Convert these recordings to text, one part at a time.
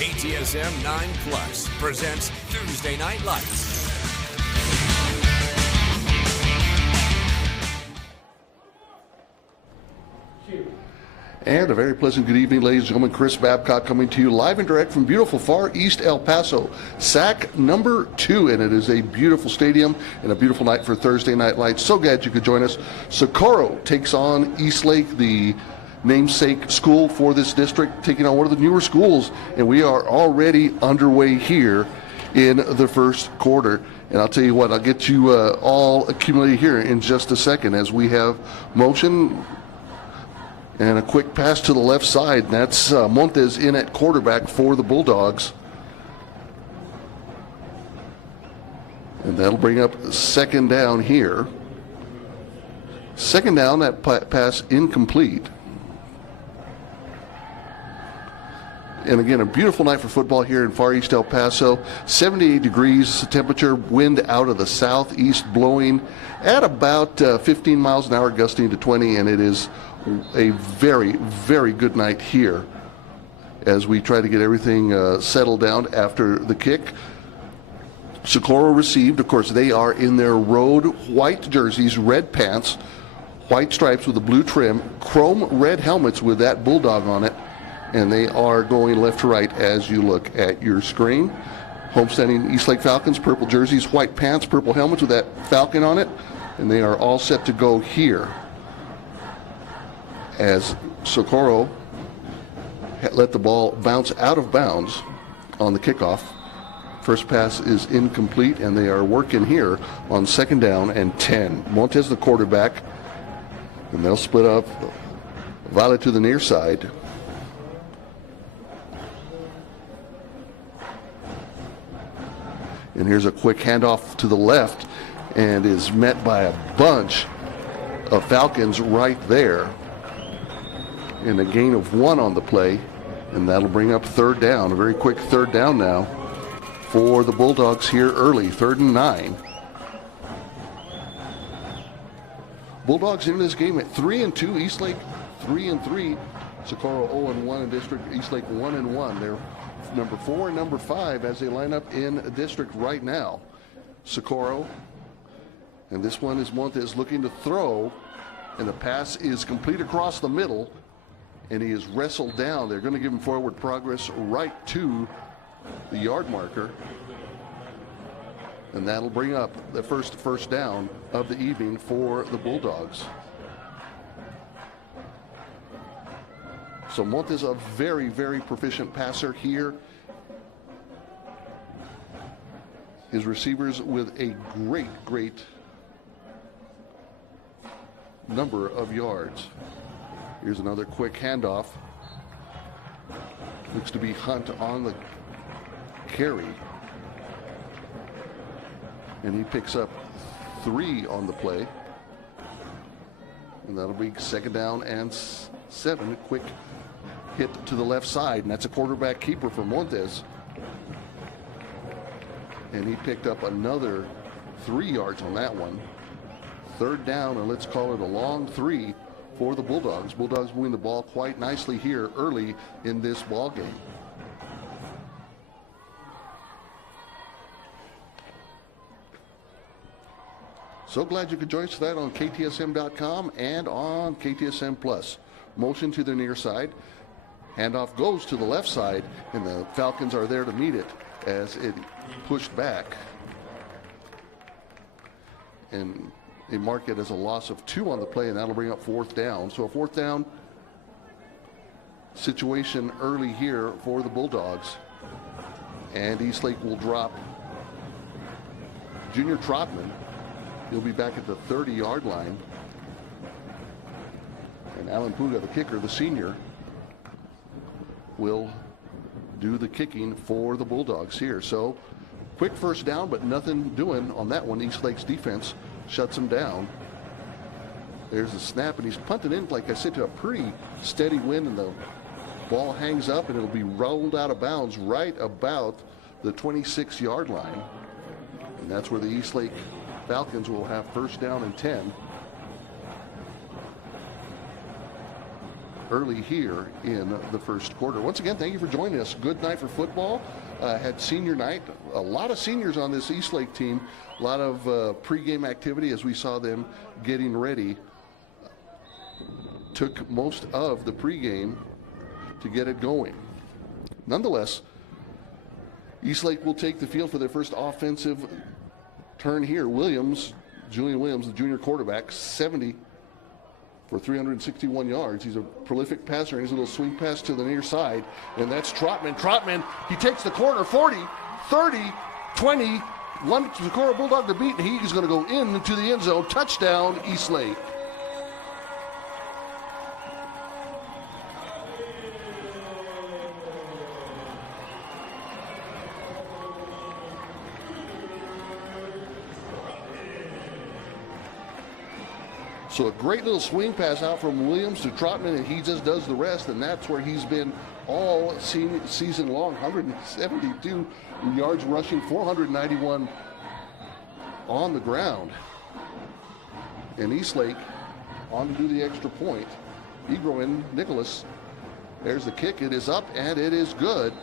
KTSM 9 Plus presents Tuesday Night Lights. And a very pleasant good evening, ladies and gentlemen. Chris Babcock coming to you live and direct from beautiful Far East El Paso. SAC number 2, and it is a beautiful stadium and a beautiful night for Thursday Night Lights. So glad you could join us. Socorro takes on Eastlake, the namesake school for this district, taking on one of the newer schools, and we are already underway here in the first quarter. And I'll tell you what, I'll get you all accumulated here in just a second as we have motion and a quick pass to the left side. And that's Montes in at quarterback for the Bulldogs. And that'll bring up second down here. Second down, that pass incomplete. And again, a beautiful night for football here in Far East El Paso. 78 degrees temperature, wind out of the southeast blowing at about 15 miles an hour, gusting to 20, and it is a very, very good night here as we try to get everything settled down after the kick. Socorro received. Of course, they are in their road white jerseys, red pants, white stripes with a blue trim, chrome red helmets with that bulldog on it, and they are going left to right as you look at your screen. Homestanding Eastlake Falcons, purple jerseys, white pants, purple helmets with that falcon on it, and they are all set to go here as Socorro let the ball bounce out of bounds on the kickoff. First pass is incomplete, and they are working here on second down and 10. Montes the quarterback, and they'll split up. Violet to the near side. And here's a quick handoff to the left, and is met by a bunch of Falcons right there. And a gain of 1 on the play, and that'll bring up third down. A very quick third down now for the Bulldogs here early, 3rd and 9. Bulldogs in this game at 3-2, Eastlake 3-3, Socorro 0-1 in district, Eastlake 1-1. They're number 4 and number 5 as they line up in district right now. Socorro, and this one is Montes looking to throw, and the pass is complete across the middle, and he is wrestled down. They're going to give him forward progress right to the yard marker, and that'll bring up the first down of the evening for the Bulldogs. So Montes, a very, very proficient passer here. His receivers with a great number of yards. Here's another quick handoff. Looks to be Hunt on the carry. And he picks up 3 on the play. And that'll be second down and 7. Quick hit to the left side, and that's a quarterback keeper for Montes. And he picked up another 3 yards on that one. Third down, and let's call it a long 3 for the Bulldogs. Bulldogs moving the ball quite nicely here early in this ball game. So glad you could join us for that on KTSM.com and on KTSM Plus. Motion to the near side. Handoff goes to the left side, and the Falcons are there to meet it as it pushed back. And they mark it as a loss of 2 on the play, and that'll bring up 4th down. So a 4th down situation early here for the Bulldogs. And Eastlake will drop Junior Trotman. He'll be back at the 30-yard line. And Alan Puga, the kicker, the senior, will do the kicking for the Bulldogs here. So quick first down, but nothing doing on that one. Eastlake's defense shuts him down. There's the snap, and he's punted in, like I said, to a pretty steady wind, and the ball hangs up, and it'll be rolled out of bounds right about the 26-yard line. And that's where the Eastlake Falcons will have first down and 10. early here in the first quarter. Once again, thank you for joining us. Good night for football. Had senior night. A lot of seniors on this Eastlake team. A lot of pregame activity as we saw them getting ready. Took most of the pregame to get it going. Nonetheless, Eastlake will take the field for their first offensive turn here. Julian Williams, the junior quarterback, 70 for 361 yards. He's a prolific passer, and he's a little swing pass to the near side, and that's Trotman. Trotman, he takes the corner, 40, 30, 20, one Socorro Bulldog to beat, and he's going to go into the end zone. Touchdown, Eastlake. So a great little swing pass out from Williams to Trotman, and he just does the rest, and that's where he's been all season long. 172 yards rushing, 491 on the ground. And Eastlake on to do the extra point. Egro and Nicholas. There's the kick. It is up, and it is good.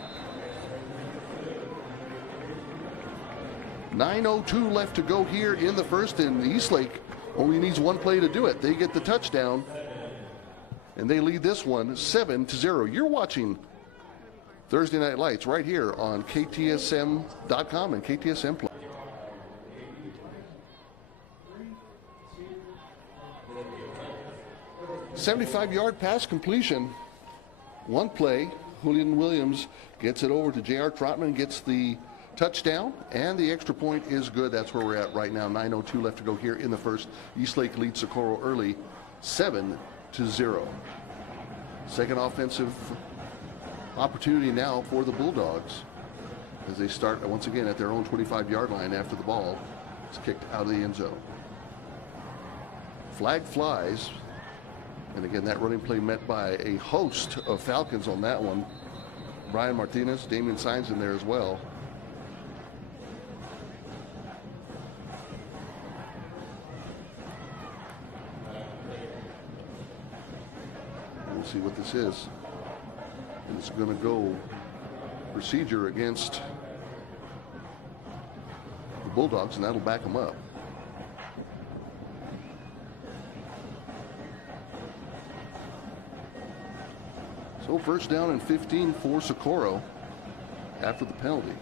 9:02 left to go here in the first, and Eastlake only needs one play to do it. They get the touchdown, and they lead this one 7-0. You're watching Thursday Night Lights right here on KTSM.com and KTSM Plus. $75-yard pass completion. One play. Julian Williams gets it over to J.R. Trotman, gets the touchdown, and the extra point is good. That's where we're at right now. 9:02 left to go here in the first. Eastlake leads Socorro early, 7-0. Second offensive opportunity now for the Bulldogs as they start once again at their own 25-yard line after the ball is kicked out of the end zone. Flag flies, and again that running play met by a host of Falcons on that one. Brian Martinez, Damian Sainz in there as well. See what this is. And it's going to go procedure against the Bulldogs, and that'll back them up. So first down and 15 for Socorro after the penalty.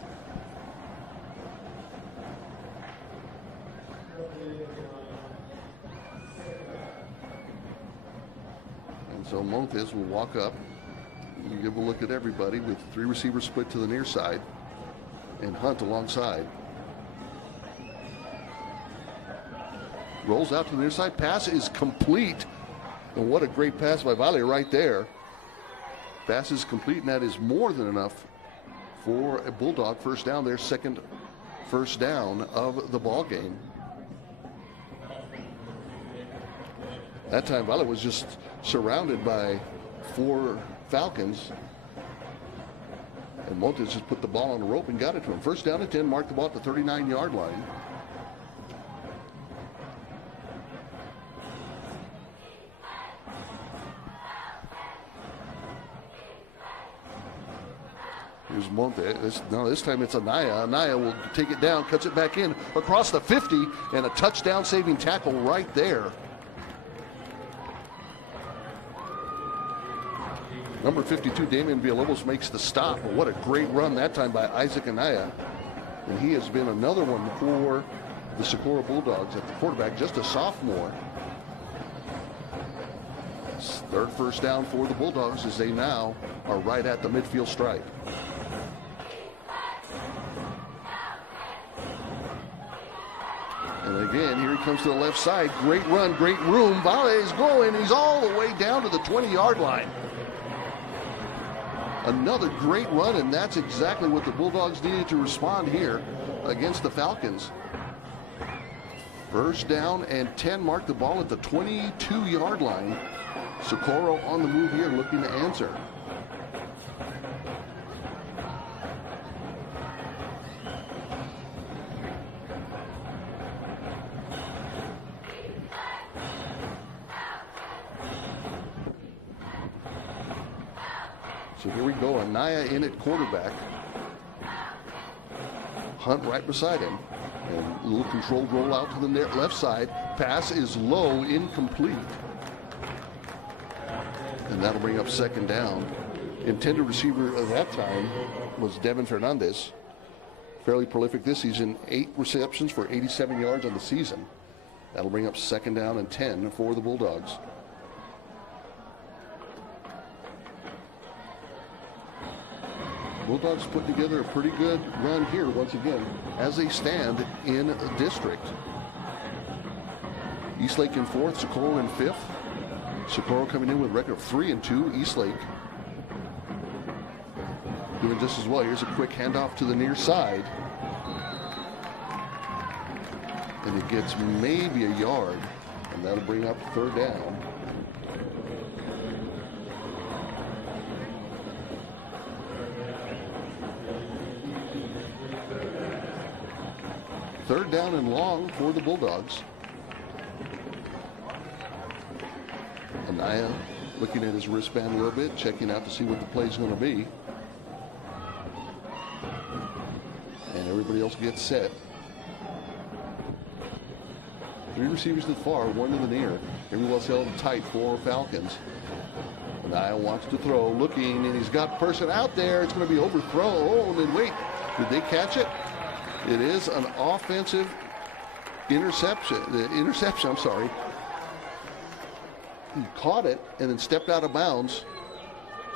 So Montes will walk up and give a look at everybody with three receivers split to the near side and Hunt alongside. Rolls out to the near side. Pass is complete. And what a great pass by Vale right there. Pass is complete, and that is more than enough for a Bulldog first down. Their second first down of the ball game. That time, Vale was just surrounded by four Falcons. And Montes just put the ball on the rope and got it to him. First down and 10, marked the ball at the 39-yard line. Here's Montes. No, this time it's Anaya. Anaya will take it down, cuts it back in across the 50, and a touchdown-saving tackle right there. Number 52, Damian Villalobos makes the stop. What a great run that time by Isaac Anaya. And he has been another one for the Socorro Bulldogs at the quarterback, just a sophomore. Third first down for the Bulldogs as they now are right at the midfield stripe. And again, here he comes to the left side. Great run, great room. Vale is going. He's all the way down to the 20-yard line. Another great run, and that's exactly what the Bulldogs needed to respond here against the Falcons. First down and 10, mark the ball at the 22-yard line. Socorro on the move here, looking to answer. So here we go. Anaya in at quarterback. Hunt right beside him. And a little controlled roll out to the left side. Pass is low, incomplete. And that'll bring up second down. Intended receiver at that time was Devin Fernandez. Fairly prolific this season. 8 receptions for 87 yards on the season. That'll bring up second down and 10 for the Bulldogs. Bulldogs put together a pretty good run here once again as they stand in district. Eastlake in 4th, Socorro in 5th. Socorro coming in with a record of 3-2. Eastlake doing just as well. Here's a quick handoff to the near side. And it gets maybe a yard, and that'll bring up third down. Third down and long for the Bulldogs. Anaya looking at his wristband a little bit, checking out to see what the play's going to be. And everybody else gets set. 3 receivers to the far, 1 to the near. Every well held tight for Falcons. Anaya wants to throw, looking, and he's got person out there. It's going to be overthrown. Oh, and wait, did they catch it? It is an offensive interception. I'm sorry. He caught it and then stepped out of bounds.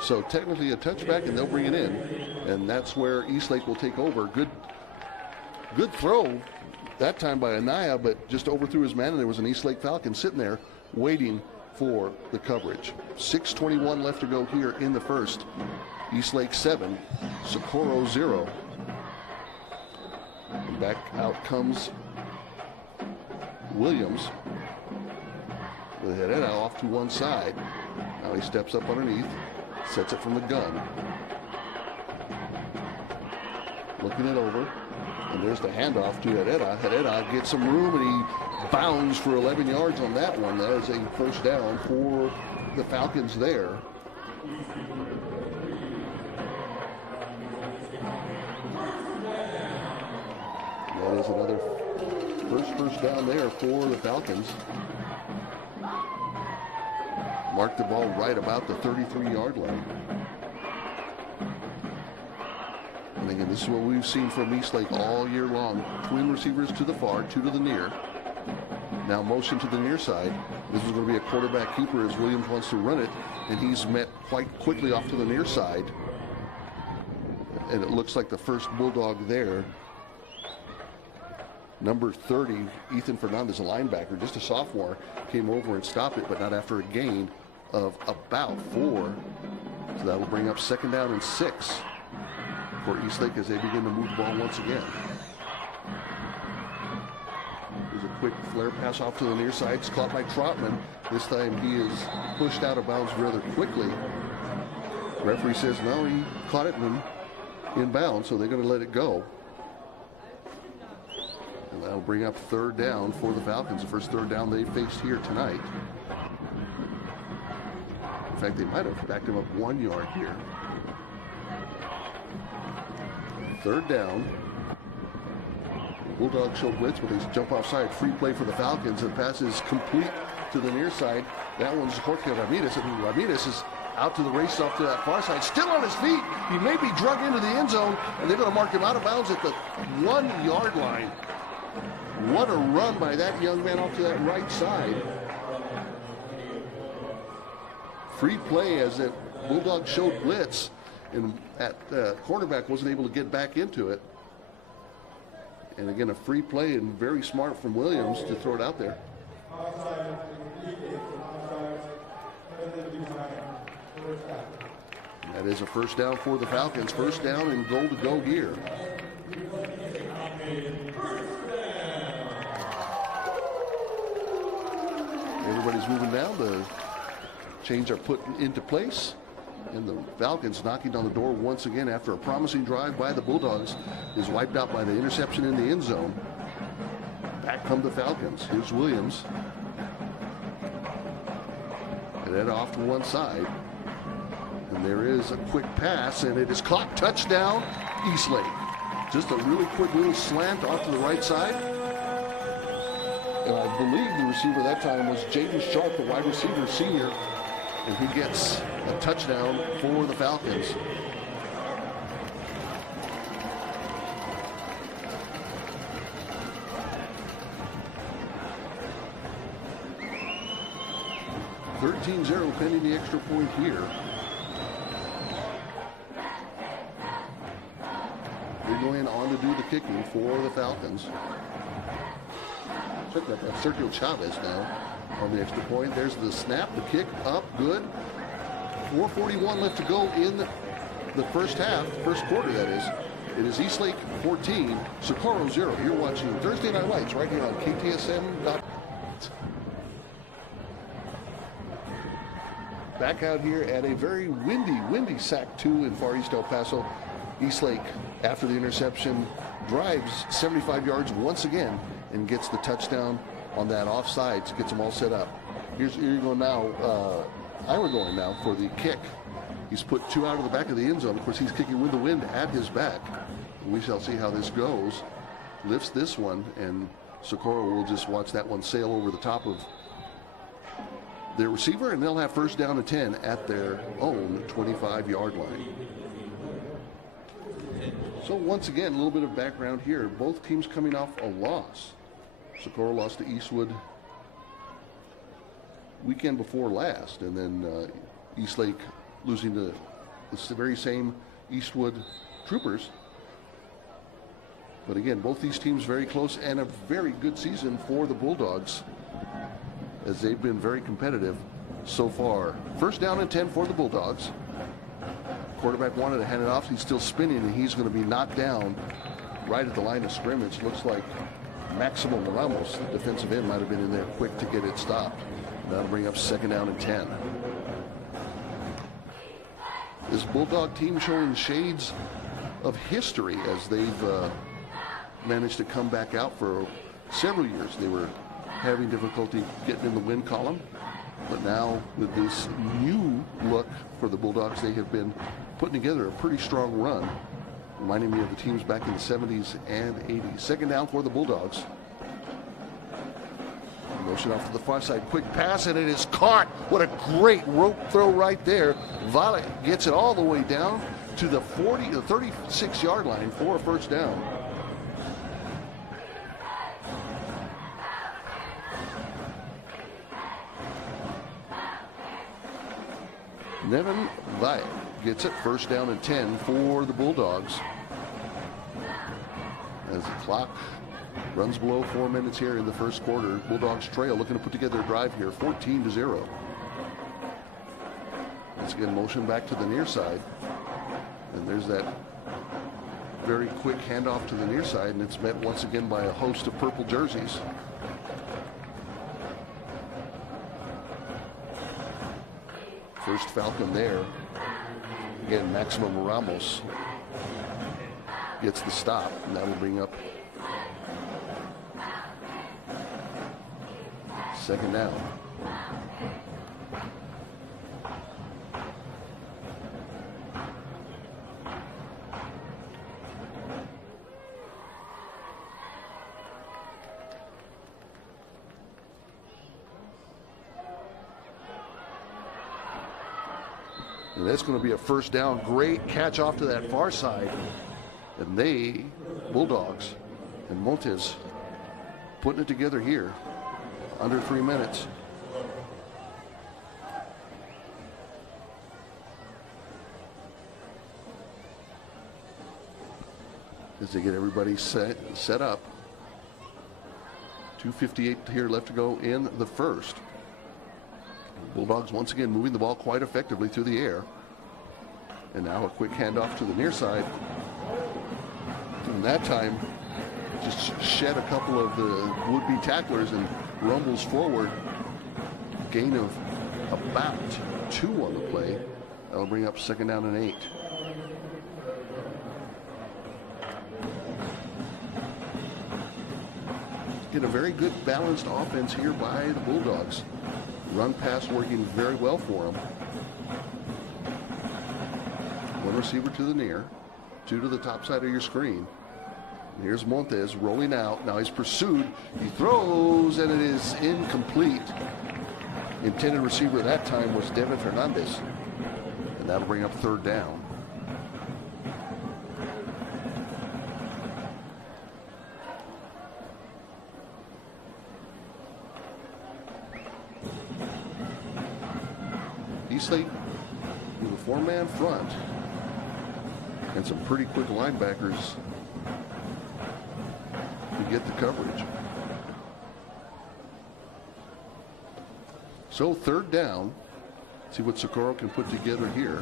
So technically a touchback, and they'll bring it in. And that's where Eastlake will take over. Good throw that time by Anaya, but just overthrew his man, and there was an Eastlake Falcon sitting there waiting for the coverage. 6:21 left to go here in the first. Eastlake 7, Socorro 0. And back out comes Williams. With it off to one side. Now he steps up underneath, sets it from the gun. Looking it over. And there's the handoff to Herrera. Herrera gets some room, and he bounds for 11 yards on that one. That is a first down for the Falcons there. That is another first down there for the Falcons. Mark the ball right about the 33-yard line. And again, this is what we've seen from Eastlake all year long. Twin receivers to the far, 2 to the near. Now motion to the near side. This is going to be a quarterback keeper as Williams wants to run it, and he's met quite quickly off to the near side. And it looks like the first Bulldog there. Number 30, Ethan Fernandez, a linebacker, just a sophomore, came over and stopped it, but not after a gain of about 4. So that will bring up second down and 6 for Eastlake as they begin to move the ball once again. There's a quick flare pass off to the near side. It's caught by Trotman. This time he is pushed out of bounds rather quickly. Referee says no, he caught it in bounds, so they're going to let it go. And that'll bring up third down for the Falcons, the first third down they faced here tonight. In fact, they might have backed him up 1 yard here. Third down. Bulldogs show blitz, but they jump offside. Free play for the Falcons, and pass is complete to the near side. That one's Jorge Ramirez, and Ramirez is out to the race off to that far side. Still on his feet. He may be drug into the end zone, and they're going to mark him out of bounds at the 1 yard line. What a run by that young man off to that right side. Free play as the Bulldogs showed blitz, and at cornerback wasn't able to get back into it. And again, a free play, and very smart from Williams to throw it out there. That is a first down for the Falcons. First down and goal to go here. Everybody's moving down. The chains are put into place. And the Falcons knocking on the door once again after a promising drive by the Bulldogs is wiped out by the interception in the end zone. Back come the Falcons. Here's Williams. And then off to one side. And there is a quick pass, and it is caught. Touchdown, Eastlake. Just a really quick little slant off to the right side. And I believe the receiver that time was Jaden Sharp, the wide receiver senior. And he gets a touchdown for the Falcons. (13-0) pending the extra point here. They're going on to do the kicking for the Falcons. Check that out. Sergio Chavez now on the extra point. There's the snap, the kick up, good. 4:41 left to go in the first half, first quarter that is. It is Eastlake 14, Socorro 0. You're watching Thursday Night Lights right here on KTSM. Back out here at a very windy Sac 2 in Far East El Paso. Eastlake, after the interception, drives 75 yards once again and gets the touchdown on that offside to get them all set up. Here you go now. Ira going now for the kick. He's put two out of the back of the end zone. Of course, he's kicking with the wind at his back. We shall see how this goes. Lifts this one, and Socorro will just watch that one sail over the top of their receiver, and they'll have first down and 10 at their own 25-yard line. So once again, a little bit of background here. Both teams coming off a loss. Socorro lost to Eastwood weekend before last, and then Eastlake losing to the very same Eastwood Troopers. But again, both these teams very close, and a very good season for the Bulldogs, as they've been very competitive so far. First down and 10 for the Bulldogs. Quarterback wanted to hand it off. He's still spinning, and he's going to be knocked down right at the line of scrimmage. Looks like Maximo Ramos, the defensive end, might have been in there quick to get it stopped. That'll bring up second down and 10. This Bulldog team showing shades of history as they've managed to come back out for several years. They were having difficulty getting in the win column, but now with this new look for the Bulldogs, they have been putting together a pretty strong run, reminding me of the teams back in the 70s and 80s. Second down for the Bulldogs. Motion off to the far side, quick pass, and it is caught. What a great rope throw right there. Violet gets it all the way down to the 36-yard line for a first down. Nevin Violet gets it, first down and 10 for the Bulldogs. As the clock runs below 4 minutes here in the first quarter, Bulldogs trail, looking to put together a drive here, 14-0. Once again, motion back to the near side. And there's that very quick handoff to the near side, and it's met once again by a host of purple jerseys. First Falcon there. Again, Maximo Ramos gets the stop, and that will bring up second down. And that's going to be a first down. Great catch off to that far side. And they, Bulldogs and Montes, putting it together here. Under 3 minutes. As they get everybody set up. 2:58 here left to go in the first. Bulldogs once again moving the ball quite effectively through the air. And now a quick handoff to the near side. And that time just shed a couple of the would-be tacklers and rumbles forward. Gain of about 2 on the play. That'll bring up second down and 8. Get a very good balanced offense here by the Bulldogs. Run pass working very well for them. One receiver to the near, two to the top side of your screen. And here's Montes rolling out. Now he's pursued. He throws, and it is incomplete. Intended receiver at that time was Devin Fernandez. And that'll bring up third down. Eastlake with a four-man front and some pretty quick linebackers to get the coverage. So third down. See what Socorro can put together here.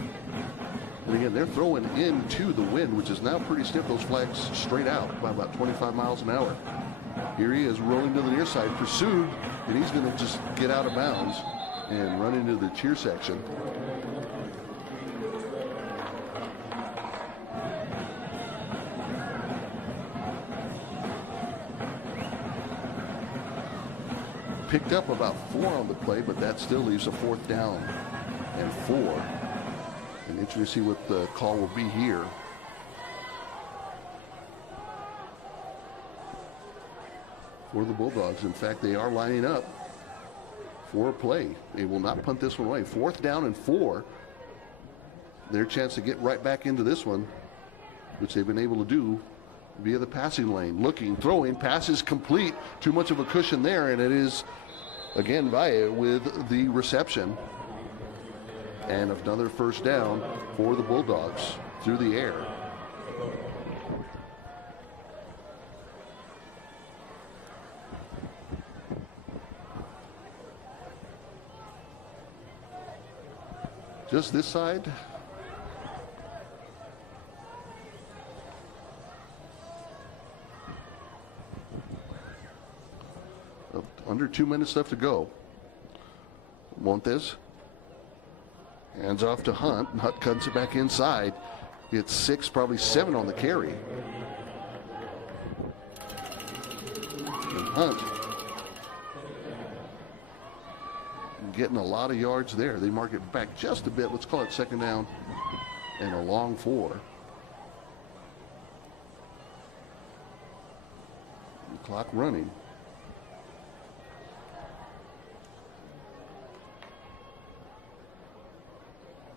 And again, they're throwing into the wind, which is now pretty stiff. Those flags straight out by about 25 miles an hour. Here he is rolling to the near side, pursued, and he's going to just get out of bounds and run into the cheer section. Picked up about 4 on the play, but that still leaves a fourth down and 4. And interesting to see what the call will be here. For the Bulldogs. In fact, they are lining up for a play. They will not punt this one away. Fourth down and 4. Their chance to get right back into this one, which they've been able to do via the passing lane. Looking, throwing, pass is complete. Too much of a cushion there, and it is, again, Valle with the reception. And another first down for the Bulldogs through the air. Just this side. Under 2 minutes left to go. Montes hands off to Hunt. Hunt cuts it back inside. It's 6, probably 7 on the carry. And Hunt getting a lot of yards there. They mark it back just a bit. Let's call it second down and a long 4. The clock running.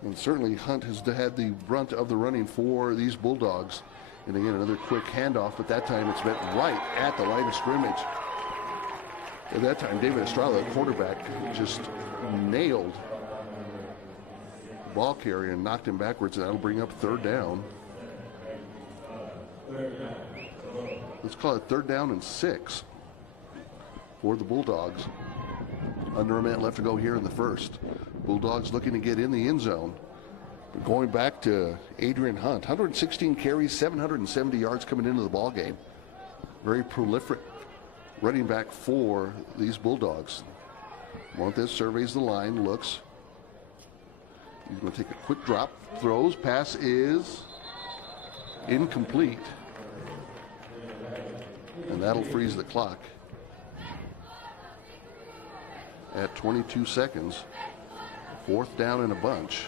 And certainly Hunt has had the brunt of the running for these Bulldogs. And again, another quick handoff, but that time it's met right at the line of scrimmage. At that time, David Estrada, the quarterback, just nailed the ball carrier and knocked him backwards, and that'll bring up third down. Let's call it third down and 6 for the Bulldogs. Under a minute left to go here in the first. Bulldogs looking to get in the end zone. But going back to Adrian Hunt, 116 carries, 770 yards coming into the ball game. Very prolific running back for these Bulldogs. Montes surveys the line, looks. He's going to take a quick drop, throws, pass is incomplete. And that'll freeze the clock at 22 seconds. Fourth down and a bunch.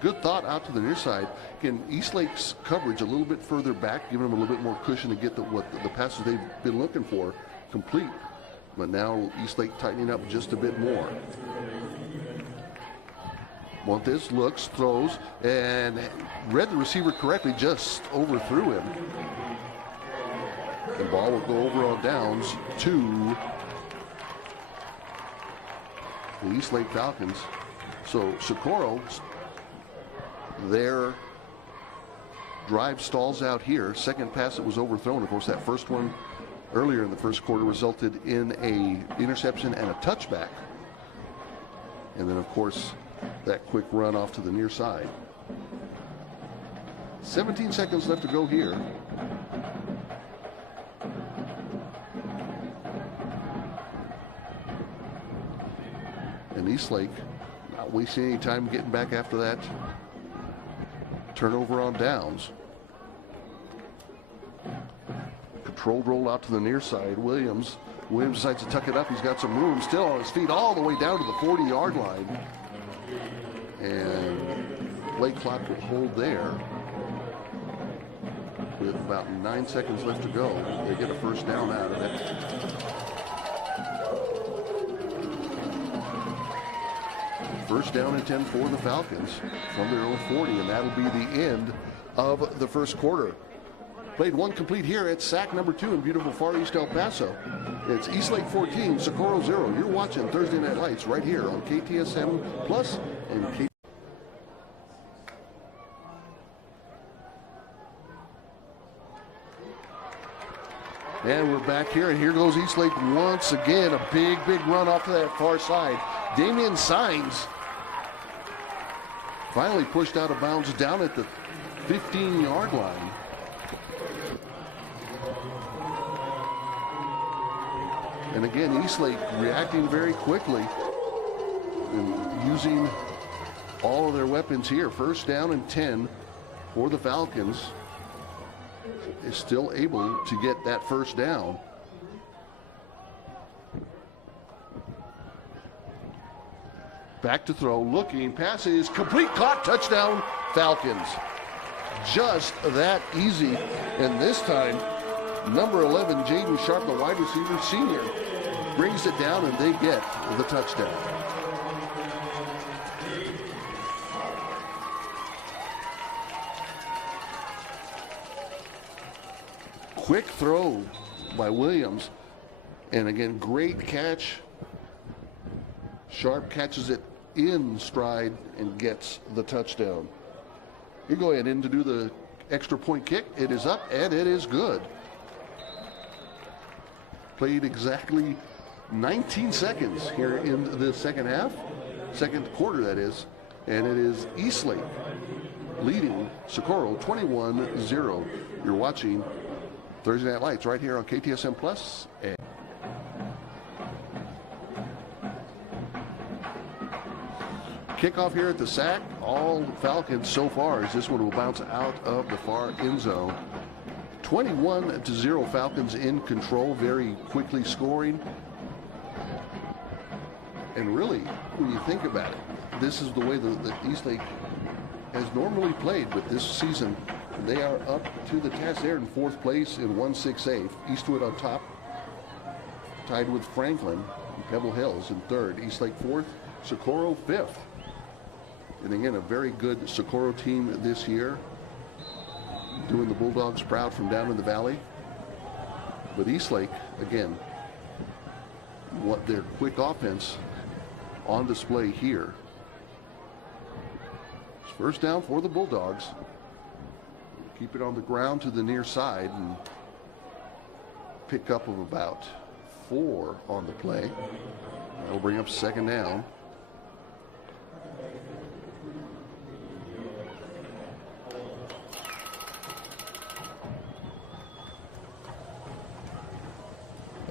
Good thought out to the near side. Again, Eastlake's coverage a little bit further back, giving them a little bit more cushion to get the passes they've been looking for complete. But now Eastlake tightening up just a bit more. Montes looks, throws, and read the receiver correctly, just overthrew him. The ball will go over on downs to the Eastlake Falcons. So Socorro, their drive stalls out here. Second pass that was overthrown. Of course, that first one earlier in the first quarter resulted in a interception and a touchback. And then, of course, that quick run off to the near side. 17 seconds left to go here. And Eastlake not wasting any time getting back after that turnover on downs. Controlled roll out to the near side. Williams Williams decides to tuck it up. He's got some room still on his feet all the way down to the 40-yard line. And play clock will hold there. With about 9 seconds left to go, they get a first down out of it. First down and 10 for the Falcons from their own 40, and that'll be the end of the first quarter. Played one complete here at sack number 2 in beautiful Far East El Paso. It's Eastlake 14, Socorro 0. You're watching Thursday Night Lights right here on KTSM Plus and KTSM. And we're back here, and here goes Eastlake once again. A big run off to that far side. Damian Signs finally pushed out of bounds down at the 15-yard line. And again, Eastlake reacting very quickly and using all of their weapons here. First down and 10 for the Falcons. Is still able to get that first down. Back to throw, looking, passes, complete, caught, touchdown, Falcons. Just that easy. And this time, number 11, Jaden Sharp, the wide receiver senior, brings it down and they get the touchdown. Quick throw by Williams, and again, great catch. Sharp catches it in stride and gets the touchdown. You go ahead in to do the extra point kick. It is up and it is good. Played exactly 19 seconds here in the second half, second quarter that is, and it is Eastlake leading Socorro 21-0. You're watching Thursday Night Lights right here on KTSM Plus. And kickoff here at the sack. All Falcons so far as this one will bounce out of the far end zone. 21-0 Falcons in control, very quickly scoring. And really, when you think about it, this is the way that Eastlake has normally played, but this season they are up to the task. They're in 4th place in 1-6-8. Eastwood on top, tied with Franklin and Pebble Hills in 3rd. Eastlake 4th, Socorro 5th. And again, a very good Socorro team this year, doing the Bulldogs proud from down in the valley. But Eastlake, again, what their quick offense on display here. It's first down for the Bulldogs. Keep it on the ground to the near side and pick up of about 4 on the play. That'll bring up second down.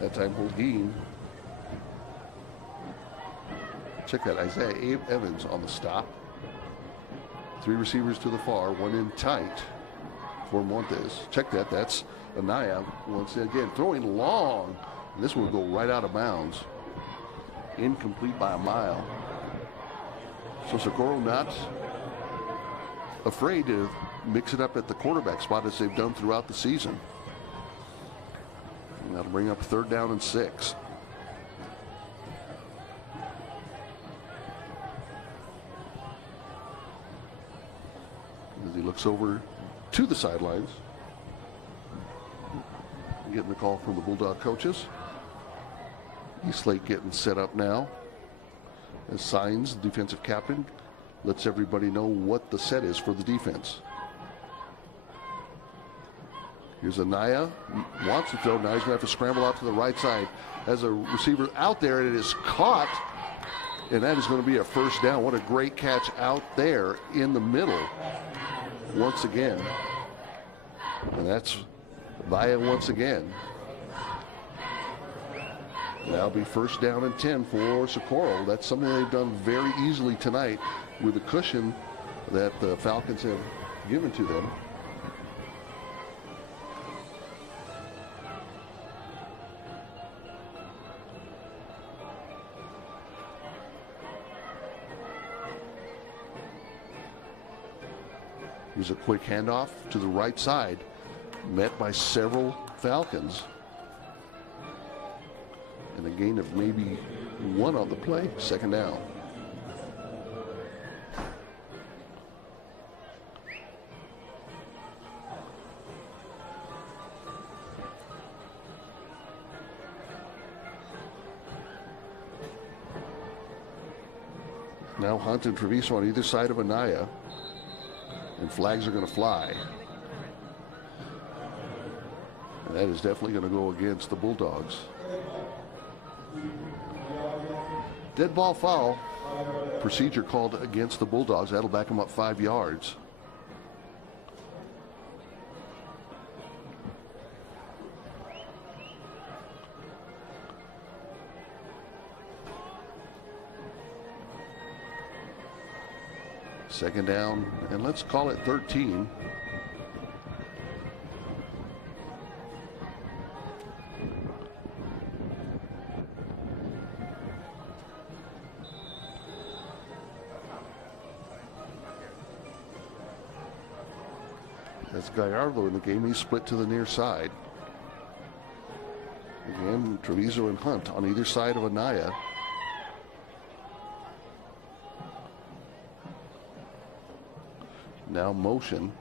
That time Holguin. Check that, Isaiah Evans on the stop. 3 receivers to the far, 1 in tight for Montes. Check that, that's Anaya once again throwing long. And this will go right out of bounds. Incomplete by a mile. So Socorro not afraid to mix it up at the quarterback spot as they've done throughout the season. And that'll bring up third down and 6. As he looks over to the sidelines, getting the call from the Bulldog coaches. Eastlake getting set up now. As Signs, the defensive captain, lets everybody know what the set is for the defense. Here's Anaya, wants to throw, now he's going to have to scramble out to the right side. As a receiver out there, and it is caught, and that is going to be a first down. What a great catch out there in the middle once again. And that's Vaya once again. That'll be first down and 10 for Socorro. That's something they've done very easily tonight with the cushion that the Falcons have given to them. Here's a quick handoff to the right side, met by several Falcons. And a gain of maybe 1 on the play, 2nd down. Now Hunt and Treviso on either side of Anaya. And flags are going to fly. And that is definitely going to go against the Bulldogs. Dead ball foul. Procedure called against the Bulldogs. That'll back them up 5 yards. Second down, and let's call it 13. That's Gallardo in the game. He's split to the near side. Again, Treviso and Hunt on either side of Anaya. Now motion.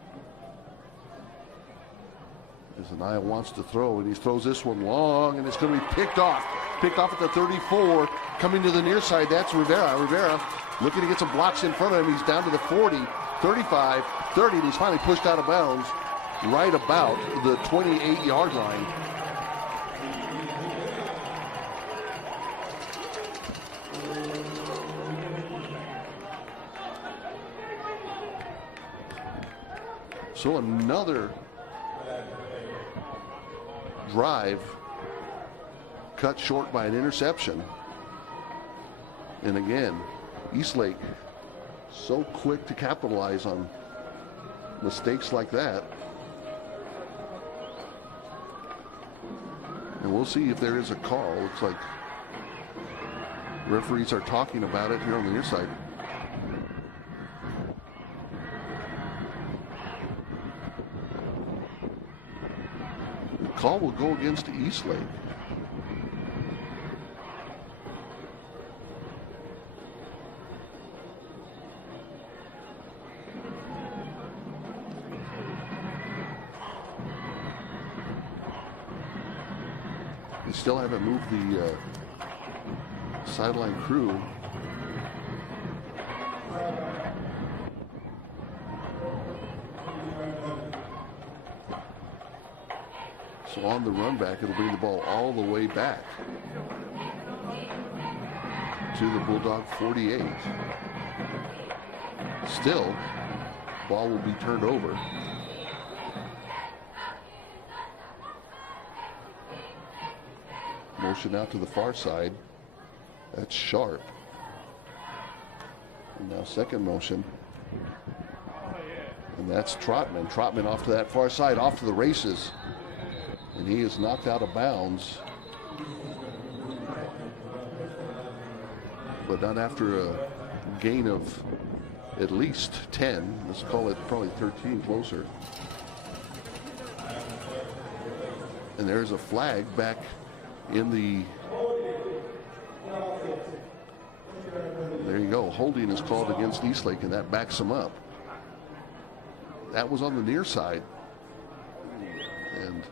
As Anaya wants to throw, and he throws this one long, and it's going to be picked off. Picked off at the 34. Coming to the near side, that's Rivera. Rivera looking to get some blocks in front of him. He's down to the 40, 35, 30, and he's finally pushed out of bounds right about the 28-yard line. So another drive cut short by an interception. And again, Eastlake so quick to capitalize on mistakes like that. And we'll see if there is a call. Looks like referees are talking about it here on the near side. Call will go against Eastlake. They still haven't moved the sideline crew. So on the run back, it'll bring the ball all the way back to the Bulldog 48. Still, ball will be turned over. Motion out to the far side. That's Sharp. And now second motion. And that's Trotman. Trotman off to that far side, off to the races. And he is knocked out of bounds. But not after a gain of at least 10. Let's call it probably 13 closer. And there's a flag back in the... There you go. Holding is called against Eastlake, and that backs him up. That was on the near side. And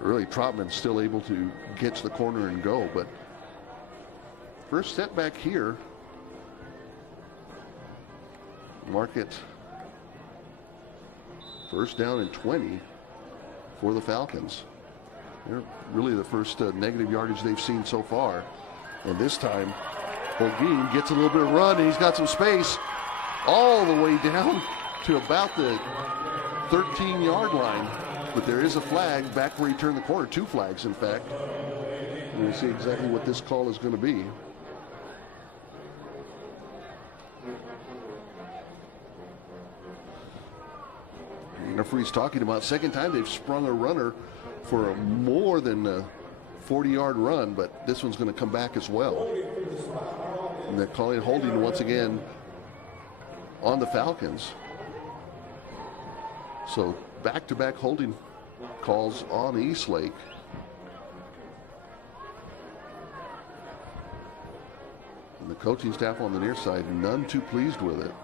really, Trotman's still able to get to the corner and go, but first setback here. Mark it first down and 20 for the Falcons. They're really the first negative yardage they've seen so far. And this time, Holguin gets a little bit of run, and he's got some space all the way down to about the 13-yard line. But there is a flag back where he turned the corner. Two flags, in fact. And we'll see exactly what this call is going to be. The referee's talking about second time they've sprung a runner for a more than a 40-yard run, but this one's going to come back as well. And they're calling holding once again on the Falcons. So back-to-back holding calls on Eastlake. And the coaching staff on the near side, none too pleased with it.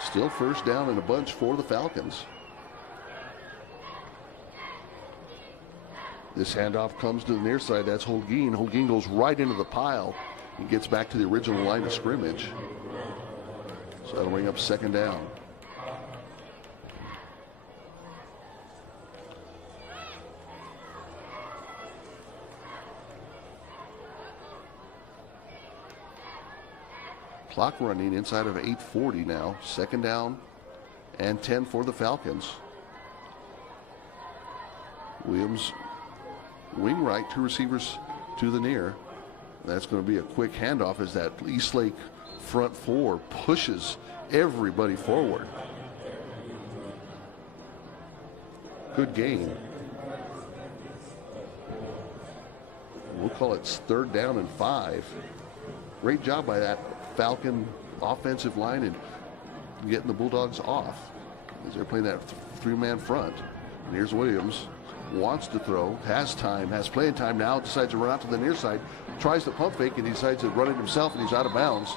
Still first down and a bunch for the Falcons. This handoff comes to the near side. That's Holguin. Holguin goes right into the pile. He gets back to the original line of scrimmage. So that'll bring up second down. Clock running inside of 8:40 now. Second down and 10 for the Falcons. Williams wing right, two receivers to the near. That's going to be a quick handoff as that Eastlake front four pushes everybody forward. Good gain. We'll call it third down and 5. Great job by that Falcon offensive line and getting the Bulldogs off as they're playing that three-man front. And here's Williams, wants to throw, has time, has playing time now, decides to run out to the near side, tries to pump fake, and he decides to run it himself, and he's out of bounds.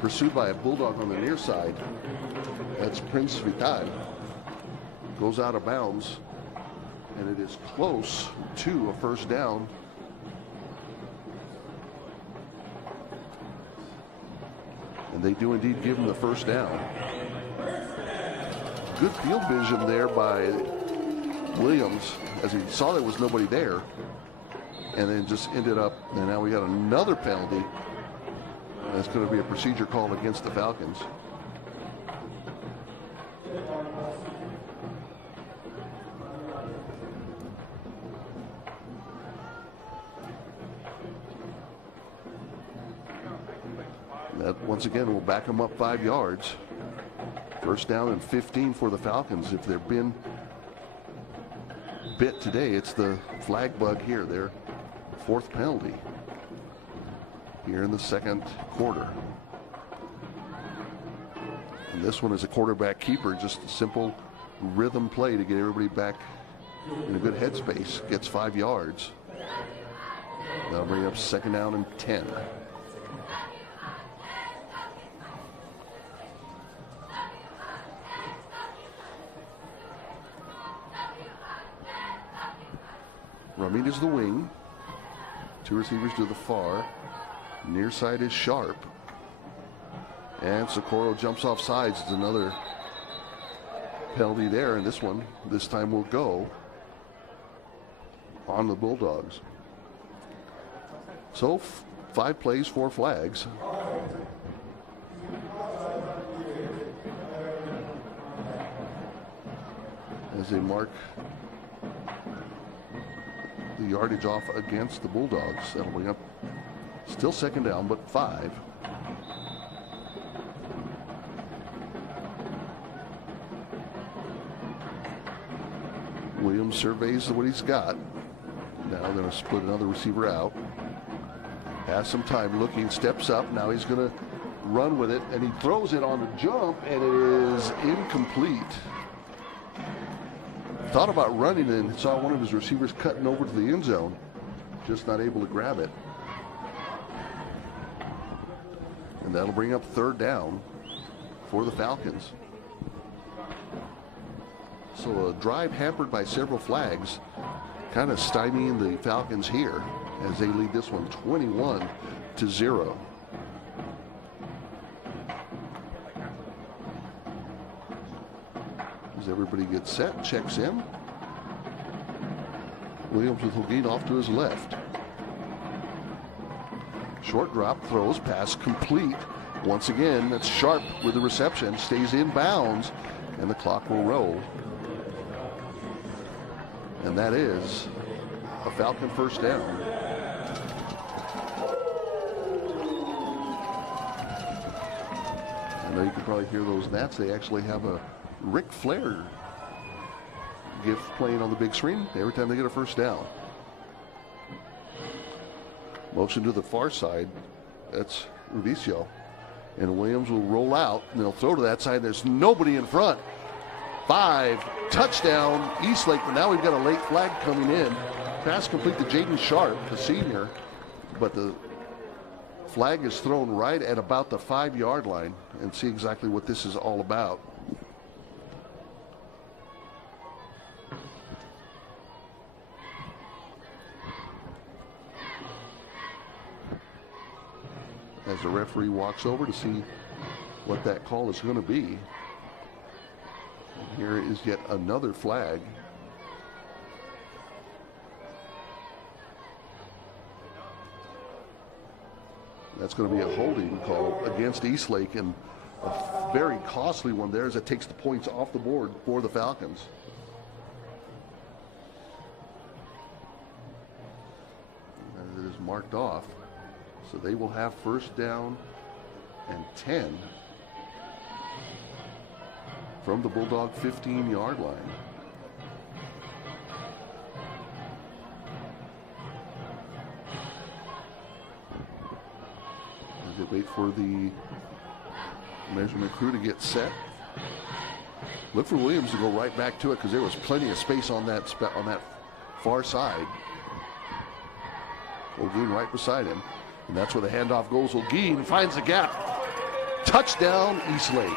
Pursued by a Bulldog on the near side. That's Prince Vital. Goes out of bounds, and it is close to a first down. And they do indeed give him the first down. Good field vision there by Williams as he saw there was nobody there, and then just ended up, and now we got another penalty. That's going to be a procedure called against the Falcons. That once again will back them up 5 yards. First down and 15 for the Falcons. If they've been bit today, it's the flag bug here, their fourth penalty here in the second quarter. And this one is a quarterback keeper, just a simple rhythm play to get everybody back in a good headspace. Gets 5 yards. That'll bring up second down and 10. Ramirez the wing. Two receivers to the far. Near side is Sharp. And Socorro jumps off sides. It's another penalty there. And this time will go on the Bulldogs. So 5 plays, 4 flags. As they mark the yardage off against the Bulldogs. That'll bring up still second down, but 5. Williams surveys what he's got. Now going to split another receiver out. Has some time looking, steps up. Now he's going to run with it, and he throws it on the jump, and it is incomplete. Thought about running and saw one of his receivers cutting over to the end zone. Just not able to grab it. And that'll bring up third down for the Falcons. So a drive hampered by several flags, kind of stymieing the Falcons here as they lead this one 21-0. As everybody gets set, checks in. Williams with Holguin off to his left. Short drop, throws, pass complete. Once again, that's Sharp with the reception, stays in bounds, and the clock will roll. And that is a Falcon first down. I know you can probably hear those gnats. They actually have a Ric Flair gift playing on the big screen every time they get a first down. Motion to the far side. That's Rubicio. And Williams will roll out, and they'll throw to that side. There's nobody in front. 5, touchdown, Eastlake. But now we've got a late flag coming in. Pass complete to Jaden Sharp, the senior. But the flag is thrown right at about the 5-yard line, and see exactly what this is all about. As the referee walks over to see what that call is going to be. And here is yet another flag. That's going to be a holding call against Eastlake, and a very costly one there as it takes the points off the board for the Falcons. And it is marked off. So they will have first down and 10 from the Bulldog 15-yard line. As they wait for the measurement crew to get set. Look for Williams to go right back to it because there was plenty of space on that far side. Olguin right beside him. And that's where the handoff goes. Olguin finds the gap. Touchdown, Eastlake.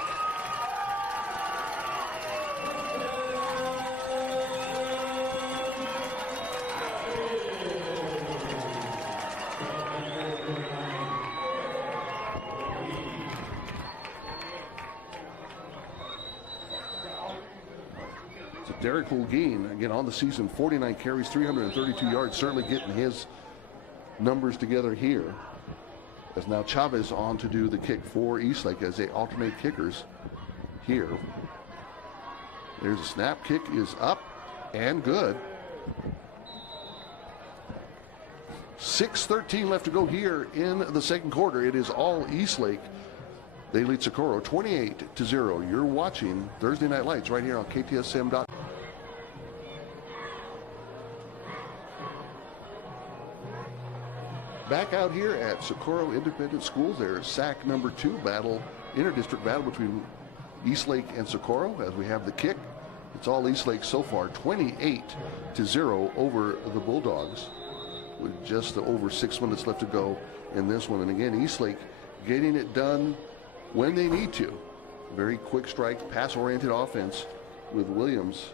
So Derek Olguin, again on the season, 49 carries, 332 yards, certainly getting his numbers together here. As now Chavez on to do the kick for Eastlake as they alternate kickers here. There's a snap. Kick is up and good. 6:13 left to go here in the second quarter. It is all Eastlake. They lead Socorro 28-0. You're watching Thursday Night Lights right here on KTSM. Back out here at Socorro Independent Schools, there's SAC number 2 battle, inter-district battle between Eastlake and Socorro as we have the kick. It's all Eastlake so far, 28-0 over the Bulldogs with just over 6 minutes left to go in this one. And again, Eastlake getting it done when they need to. Very quick strike, pass-oriented offense with Williams.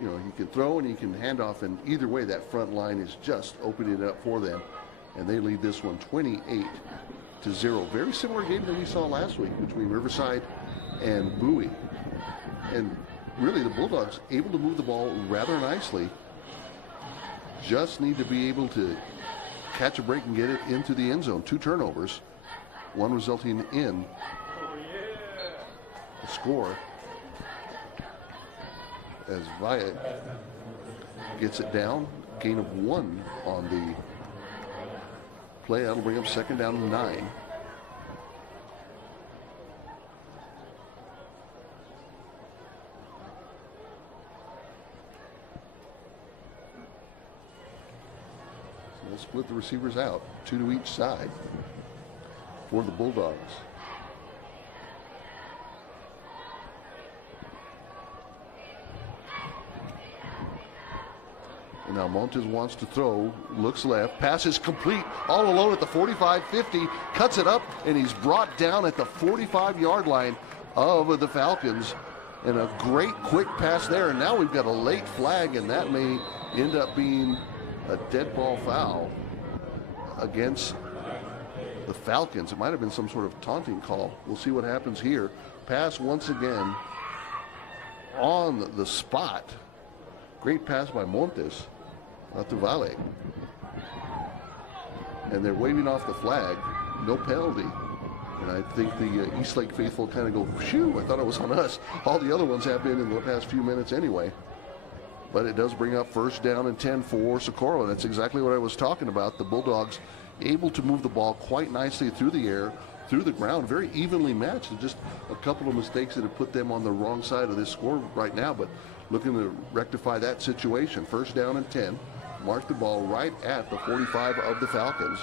You know, he can throw and he can hand off, and either way, that front line is just opening it up for them. And they lead this one 28-0. Very similar game that we saw last week between Riverside and Bowie. And really, the Bulldogs able to move the ball rather nicely. Just need to be able to catch a break and get it into the end zone. 2 turnovers, one resulting in a score. As Via gets it down, gain of 1 on the play. That'll bring up second down and 9. So they'll split the receivers out, 2 to each side for the Bulldogs. And now Montes wants to throw, looks left, pass is complete, all alone at the 45-50, cuts it up, and he's brought down at the 45-yard line of the Falcons. And a great quick pass there, and now we've got a late flag, and that may end up being a dead ball foul against the Falcons. It might have been some sort of taunting call. We'll see what happens here. Pass once again on the spot. Great pass by Montes. Vale. And they're waving off the flag, no penalty. And I think the Eastlake faithful kind of go, phew, I thought it was on us. All the other ones have been in the past few minutes anyway. But it does bring up first down and 10 for Socorro. And that's exactly what I was talking about. The Bulldogs able to move the ball quite nicely through the air, through the ground, very evenly matched. Just a couple of mistakes that have put them on the wrong side of this score right now, but looking to rectify that situation. First down and 10. Mark the ball right at the 45 of the Falcons.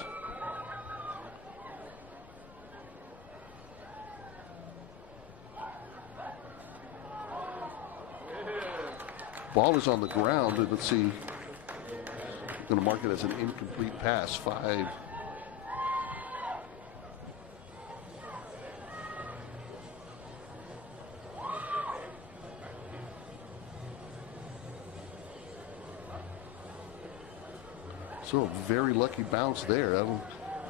Ball is on the ground, and let's see. Going to mark it as an incomplete pass. 5. So a very lucky bounce there. That'll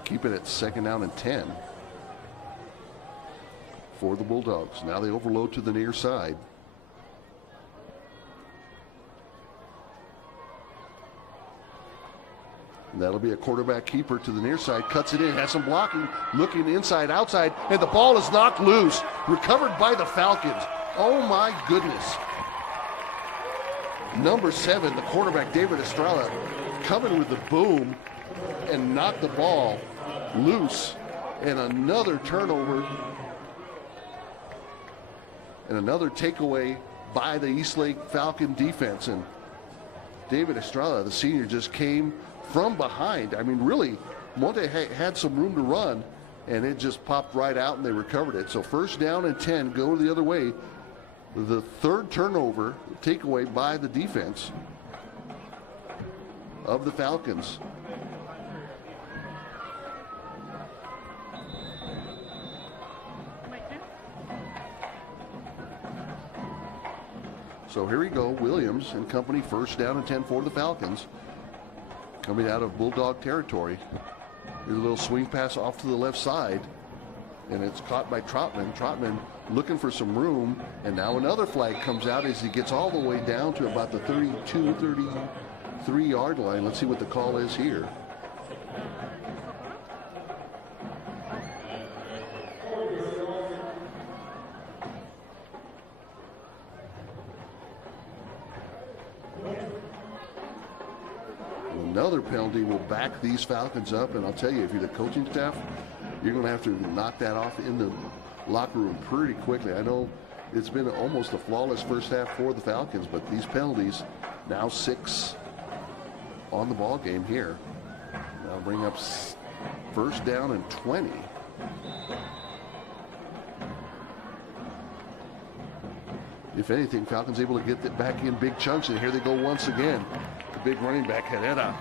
keep it at 2nd down and 10 for the Bulldogs. Now they overload to the near side. And that'll be a quarterback keeper to the near side. Cuts it in, has some blocking, looking inside, outside, and the ball is knocked loose. Recovered by the Falcons. Oh my goodness. Number 7, the quarterback, David Estrella, coming with the boom and knocked the ball loose. And another turnover. And another takeaway by the Eastlake Falcon defense. And David Estrella, the senior, just came from behind. I mean, really, Monte had some room to run, and it just popped right out, and they recovered it. So 1st down and 10, go the other way. The 3rd turnover, takeaway by the defense of the Falcons. So here we go, Williams and company, 1st down and 10 for the Falcons. Coming out of Bulldog territory. Here's a little swing pass off to the left side, and it's caught by Trotman. Trotman looking for some room, and now another flag comes out as he gets all the way down to about the 32, 33 yard line. Let's see what the call is here. Another penalty will back these Falcons up, and I'll tell you, if you're the coaching staff, you're going to have to knock that off in the locker room pretty quickly. I know it's been almost a flawless first half for the Falcons, but these penalties, now 6 on the ball game here. Now bring up 1st down and 20. If anything, Falcons able to get it back in big chunks, and here they go once again. The big running back, Herrera,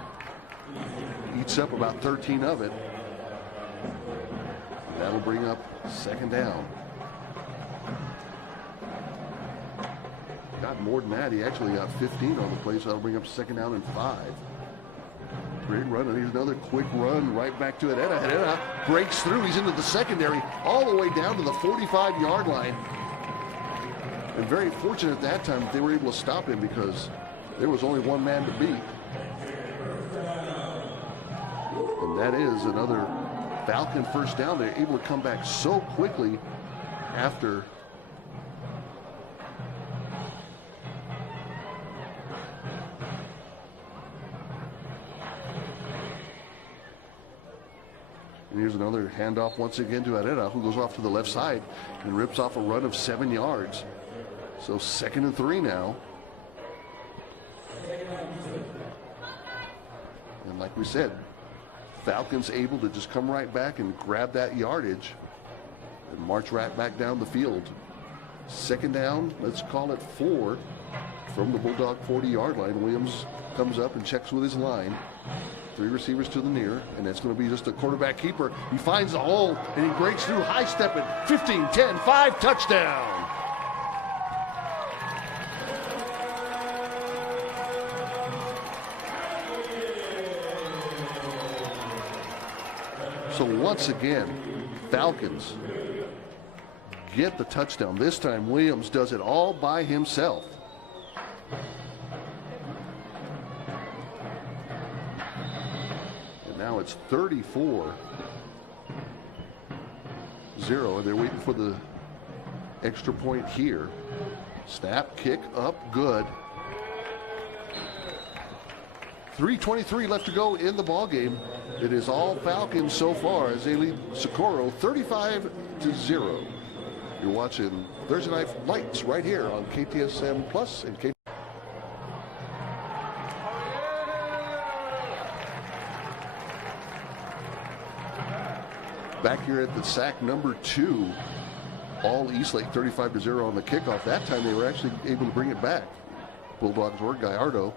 eats up about 13 of it. That'll bring up 2nd down. Got more than that. He actually got 15 on the play, so that'll bring up 2nd down and 5. Great run, and here's another quick run right back to Herrera. Herrera breaks through. He's into the secondary, all the way down to the 45-yard line. And very fortunate at that time that they were able to stop him, because there was only one man to beat. And that is another Falcon 1st down. They're able to come back so quickly after and here's another handoff once again to Herrera, who goes off to the left side and rips off a run of 7 yards. So 2nd and 3 now. And like we said, Falcons able to just come right back and grab that yardage and march right back down the field. 2nd down, let's call it 4 from the Bulldog 40-yard line. Williams comes up and checks with his line. 3 receivers to the near, and it's going to be just a quarterback keeper. He finds the hole, and he breaks through, high-stepping, 15, 10, 5, touchdown. So once again, Falcons get the touchdown. This time Williams does it all by himself. And now it's 34-0, and they're waiting for the extra point here. Snap, kick up, good. 3:23 left to go in the ball game. It is all Falcons so far as they lead Socorro 35-0. You're watching Thursday Night Lights right here on KTSM Plus and KTSM. Back here at the sack number 2, all Eastlake 35-0 on the kickoff. That time they were actually able to bring it back. Bulldogs or Gallardo.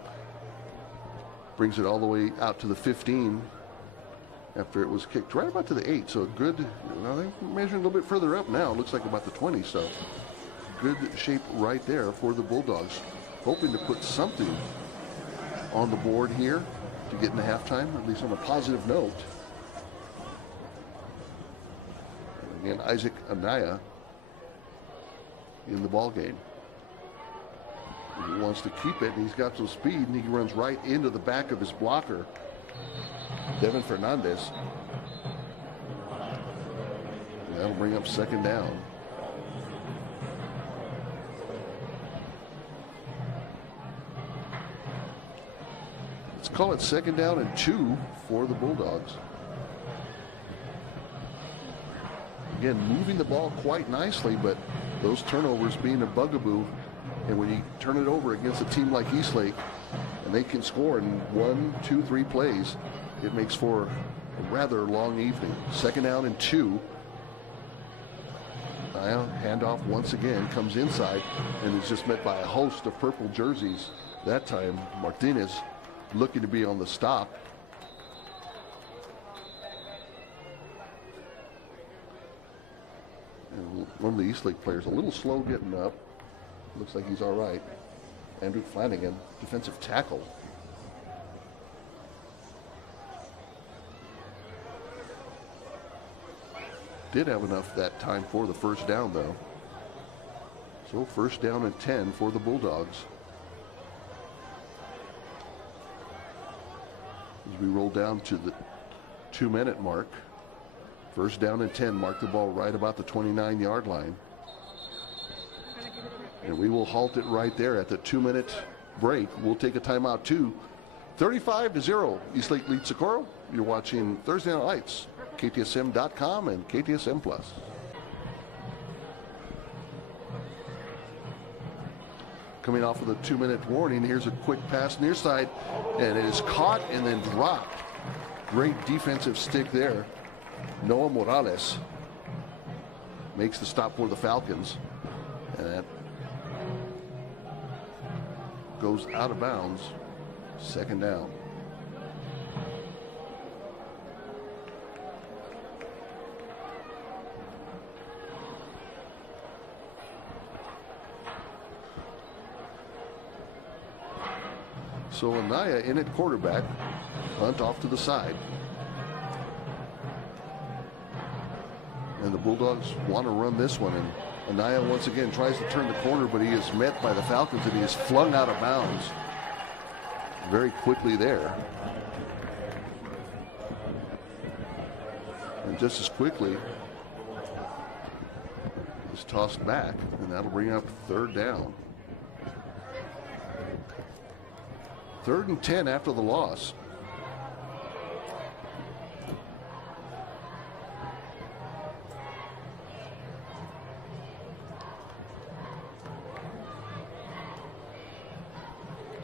Brings it all the way out to the 15 after it was kicked right about to the 8. So good. Now they're measuring a little bit further up now. It looks like about the 20. So good shape right there for the Bulldogs. Hoping to put something on the board here to get into halftime, at least on a positive note. And again, Isaac Anaya in the ball game. He wants to keep it, and he's got some speed, and he runs right into the back of his blocker, Devin Fernandez. And that'll bring up second down. Let's call it second down and 2 for the Bulldogs. Again, moving the ball quite nicely, but those turnovers being a bugaboo. And when you turn it over against a team like Eastlake, and they can score in 1, 2, 3 plays, it makes for a rather long evening. Second down and 2. Handoff once again comes inside and is just met by a host of purple jerseys. That time, Martinez looking to be on the stop. And one of the Eastlake players a little slow getting up. Looks like he's all right. Andrew Flanagan, defensive tackle. Did have enough that time for the first down, though. So first down and 10 for the Bulldogs. As we roll down to the 2-minute mark. First down and 10, mark the ball right about the 29-yard line. And we will halt it right there at the 2-minute break. We'll take a timeout too. 35-0, Eastlake leads Socorro. You're watching Thursday Night Lights, KTSM.com and KTSM Plus. Coming off of the 2-minute warning, here's a quick pass near side, and it is caught and then dropped. Great defensive stick there. Noah Morales makes the stop for the Falcons, and that goes out of bounds. Second down. So Anaya in at quarterback. Hunt off to the side. And the Bulldogs want to run this one. And Anaya once again tries to turn the corner, but he is met by the Falcons and he is flung out of bounds very quickly there. And just as quickly is tossed back, and that'll bring up third down. 3rd and 10 after the loss.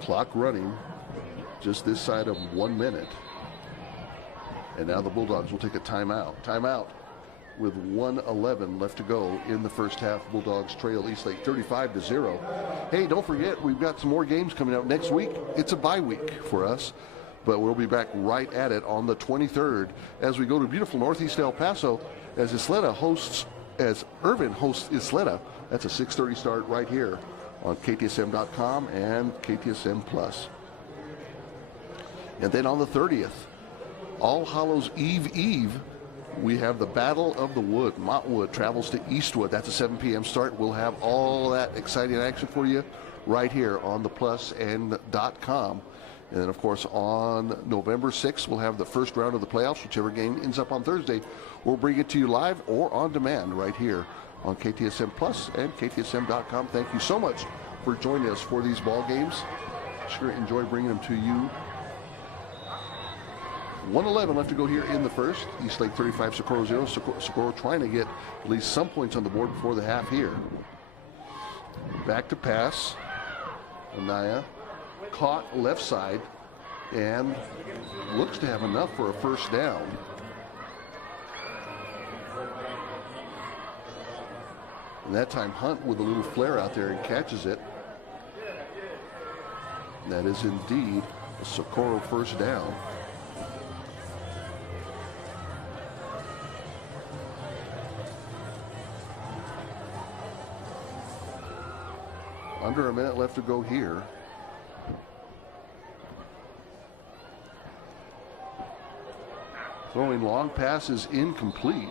Clock running just this side of 1 minute. And now the Bulldogs will take a timeout. Timeout with 1:11 left to go in the first half. Bulldogs trail Eastlake 35-0. Hey, don't forget, we've got some more games coming out next week. It's a bye week for us, but we'll be back right at it on the 23rd as we go to beautiful Northeast El Paso as Irvin hosts Isleta. That's a 6:30 start right here on KTSM.com and KTSM Plus. And then on the 30th, All Hallows Eve, we have the Battle of the Wood. Montwood travels to Eastwood. That's a 7 p.m. start. We'll have all that exciting action for you right here on the Plus and .com. And then, of course, on November 6th, we'll have the first round of the playoffs. Whichever game ends up on Thursday, we'll bring it to you live or on demand right here on KTSM Plus and KTSM.com. Thank you so much for joining us for these ball games. Sure enjoy bringing them to you. 1:11 left to go here in the first. Eastlake 35, Socorro 0. Socorro trying to get at least some points on the board before the half here. Back to pass. Anaya caught left side and looks to have enough for a first down. And that time Hunt with a little flare out there and catches it. That is indeed a Socorro first down. Under a minute left to go here. Throwing long passes incomplete.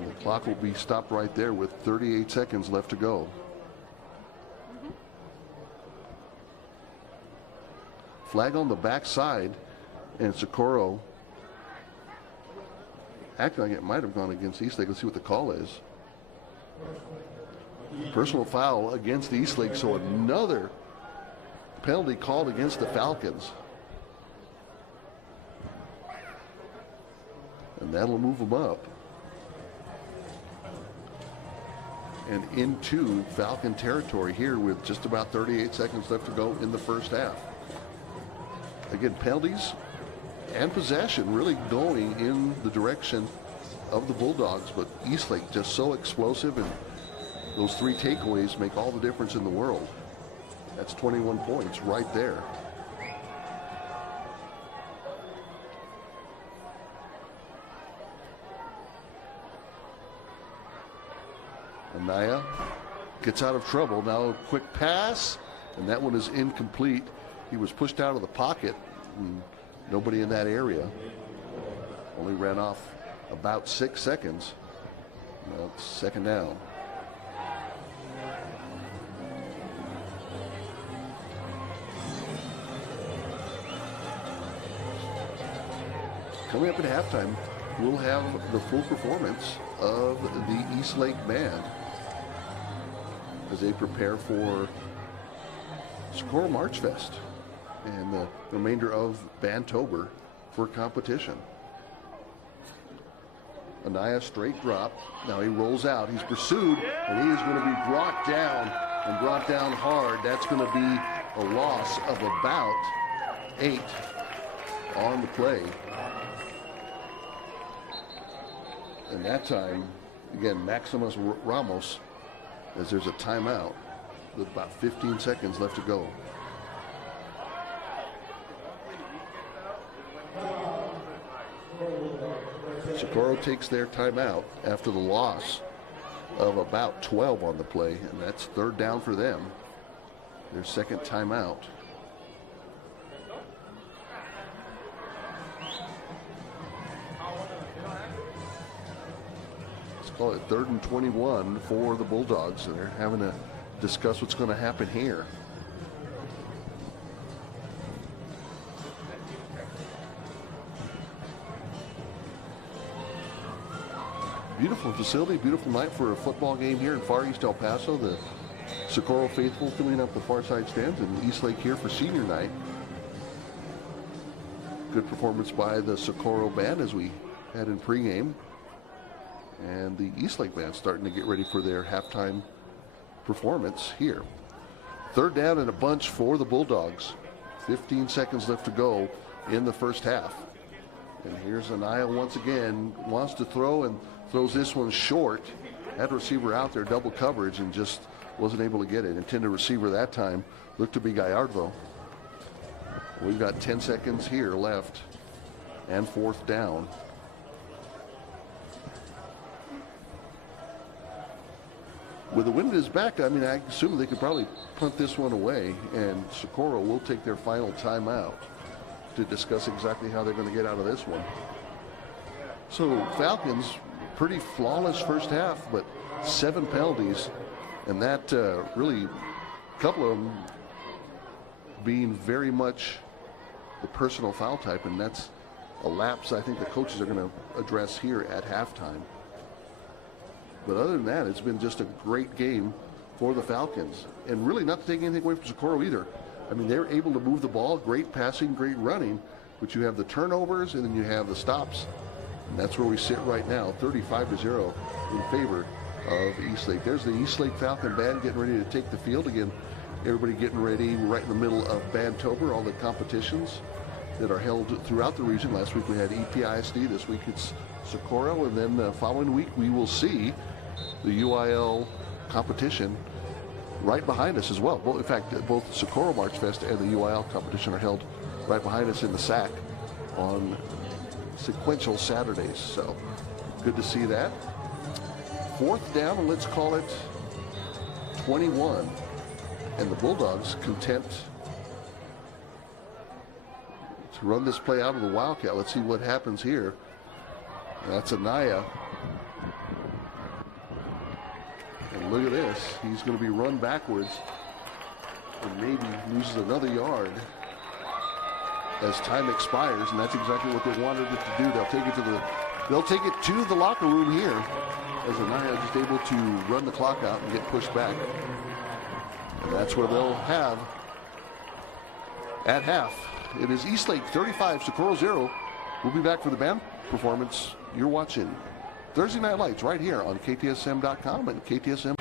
And the clock will be stopped right there with 38 seconds left to go. Flag on the backside, and Socorro acting like it might have gone against Eastlake. Let's see what the call is. Personal foul against Eastlake, so another penalty called against the Falcons. And that'll move them up and into Falcon territory here with just about 38 seconds left to go in the first half. Again, penalties and possession really going in the direction of the Bulldogs, but Eastlake just so explosive, and those 3 takeaways make all the difference in the world. That's 21 points right there. Anaya gets out of trouble. Now a quick pass, and that one is incomplete. He was pushed out of the pocket, and nobody in that area. Only ran off about 6 seconds. Now it's second down. Coming up at halftime, we'll have the full performance of the Eastlake Band as they prepare for Socorro March Fest and the remainder of Bandtober for competition. Anaya straight drop. Now he rolls out. He's pursued, and he is going to be brought down, and brought down hard. That's going to be a loss of about 8 on the play. And that time, again, Maximus Ramos, as there's a timeout with about 15 seconds left to go. Socorro takes their timeout after the loss of about 12 on the play, and that's third down for them. Their second timeout. Call it 3rd and 21 for the Bulldogs, and they're having to discuss what's going to happen here. Beautiful facility, beautiful night for a football game here in Far East El Paso. The Socorro faithful filling up the far side stands, and Eastlake here for senior night. Good performance by the Socorro band as we had in pregame. And the Eastlake band starting to get ready for their halftime performance here. Third down and a bunch for the Bulldogs. 15 seconds left to go in the first half. And here's Anaya once again, wants to throw and throws this one short. Had receiver out there, double coverage, and just wasn't able to get it. Intended receiver that time looked to be Gallardo. We've got 10 seconds here left and fourth down. With the wind at his back, I mean, I assume they could probably punt this one away, and Socorro will take their final timeout to discuss exactly how they're going to get out of this one. So Falcons, pretty flawless first half, but 7 penalties, and that really, a couple of them being very much the personal foul type, and that's a lapse I think the coaches are going to address here at halftime. But other than that, it's been just a great game for the Falcons. And really not to take anything away from Socorro either. I mean, they're able to move the ball, great passing, great running, but you have the turnovers and then you have the stops. And that's where we sit right now, 35-0 in favor of Eastlake. There's the Eastlake Falcon band getting ready to take the field again. Everybody getting ready right in the middle of Bandtober, all the competitions that are held throughout the region. Last week we had EPISD, this week it's Socorro, and then the following week we will see the UIL competition right behind us as well. Well, in fact, both Socorro March Fest and the UIL competition are held right behind us in the SAC on sequential Saturdays. So good to see that. 4th down, let's call it 21. And the Bulldogs content to run this play out of the Wildcat. Let's see what happens here. That's Anaya. And look at this. He's going to be run backwards and maybe loses another yard as time expires, and that's exactly what they wanted it to do. They'll take it to the locker room here as Anaya just able to run the clock out and get pushed back. And that's where they'll have at half. It is Eastlake 35, Socorro 0. We'll be back for the band performance. You're watching Thursday Night Lights right here on KTSM.com and KTSM.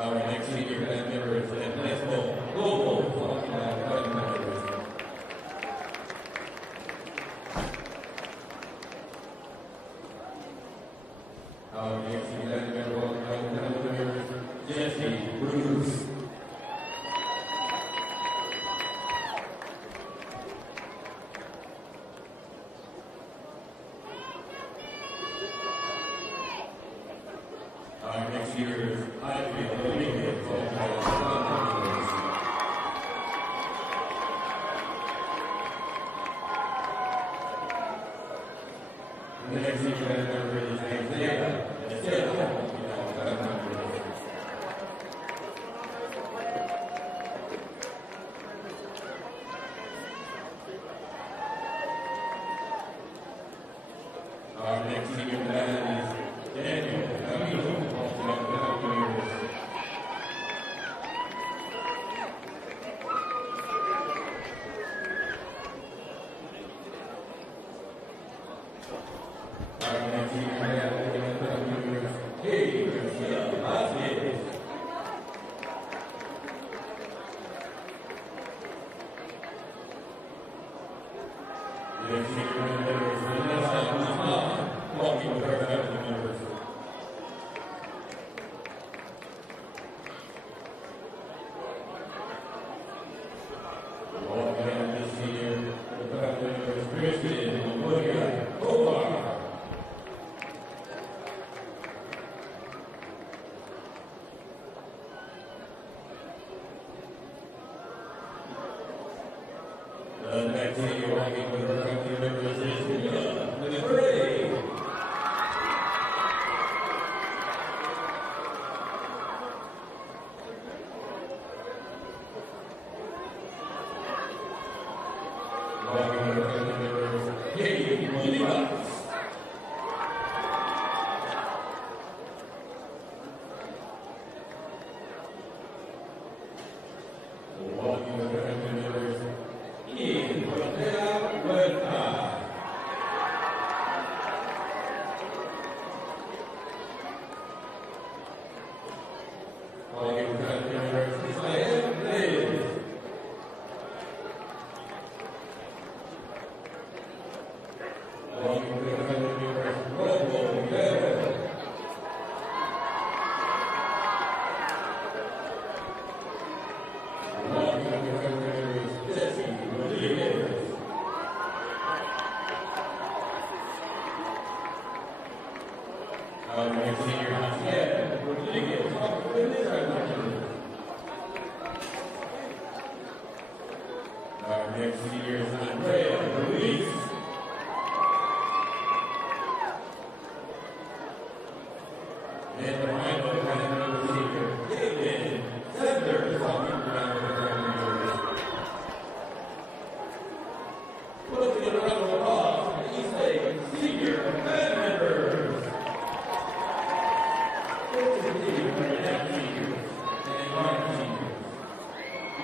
Our next senior band member is Eastlake Falcons band members. Our next senior band member is Jesse Bruce. Our next year is the next senior band member is Isaiah. Our next senior band is Daniel. The next senior walking with our company members is the parade. Walking with our company members, KTSM. Walking with our company members, our next senior is Andrea Luis. And the final band senior, David Sanders, walking around with the band members. Let's get a round of applause for the Eastlake senior band members. Let's continue for the next seniors and young seniors.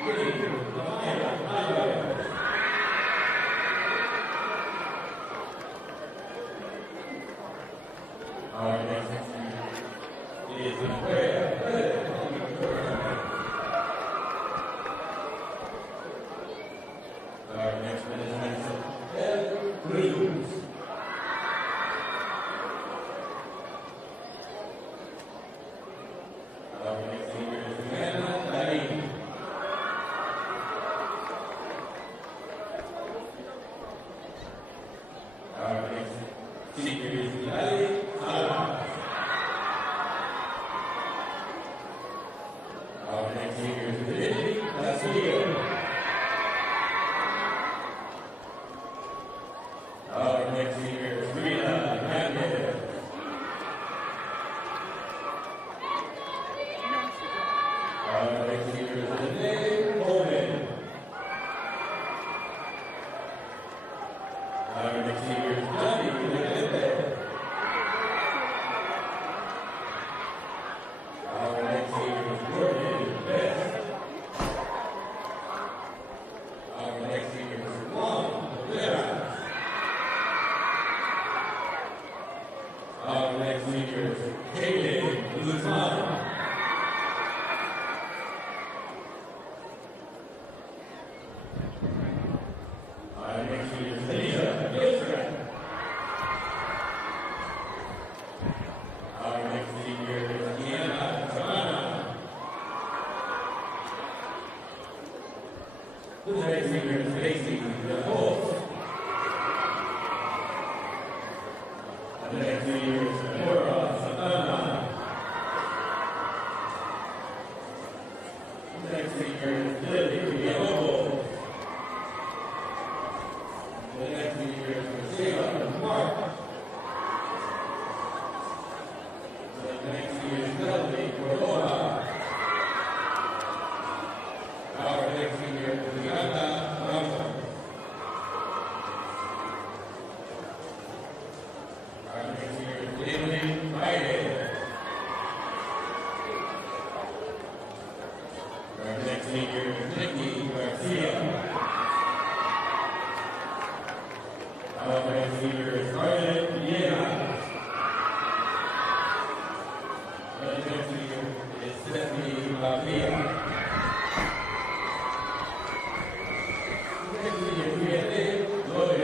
Beginning with the highlights. Our next senior is Andrea. Our next one is Blues. Our next senior is Hannah Lane. Our next senior is Ali Salah. Our next senior is Lily Castillo. Our next senior is Rita Hernandez. Our next senior is Renee Coleman. Our next senior is Johnny Levente. Our next senior is Jordan Best. Our next senior is Juan Rivera. Our next senior is Kaden Guzman. The next senior is Socorro Bulldogs. The next senior is TNL. The next senior is Paso. The next senior is Eastlake Falcons. Our next senior is Paso. Our next senior is TNL. Our next senior is Garcia. Our next senior is Villa. Our next senior is Stephanie Villa. Next senior is Lloyd.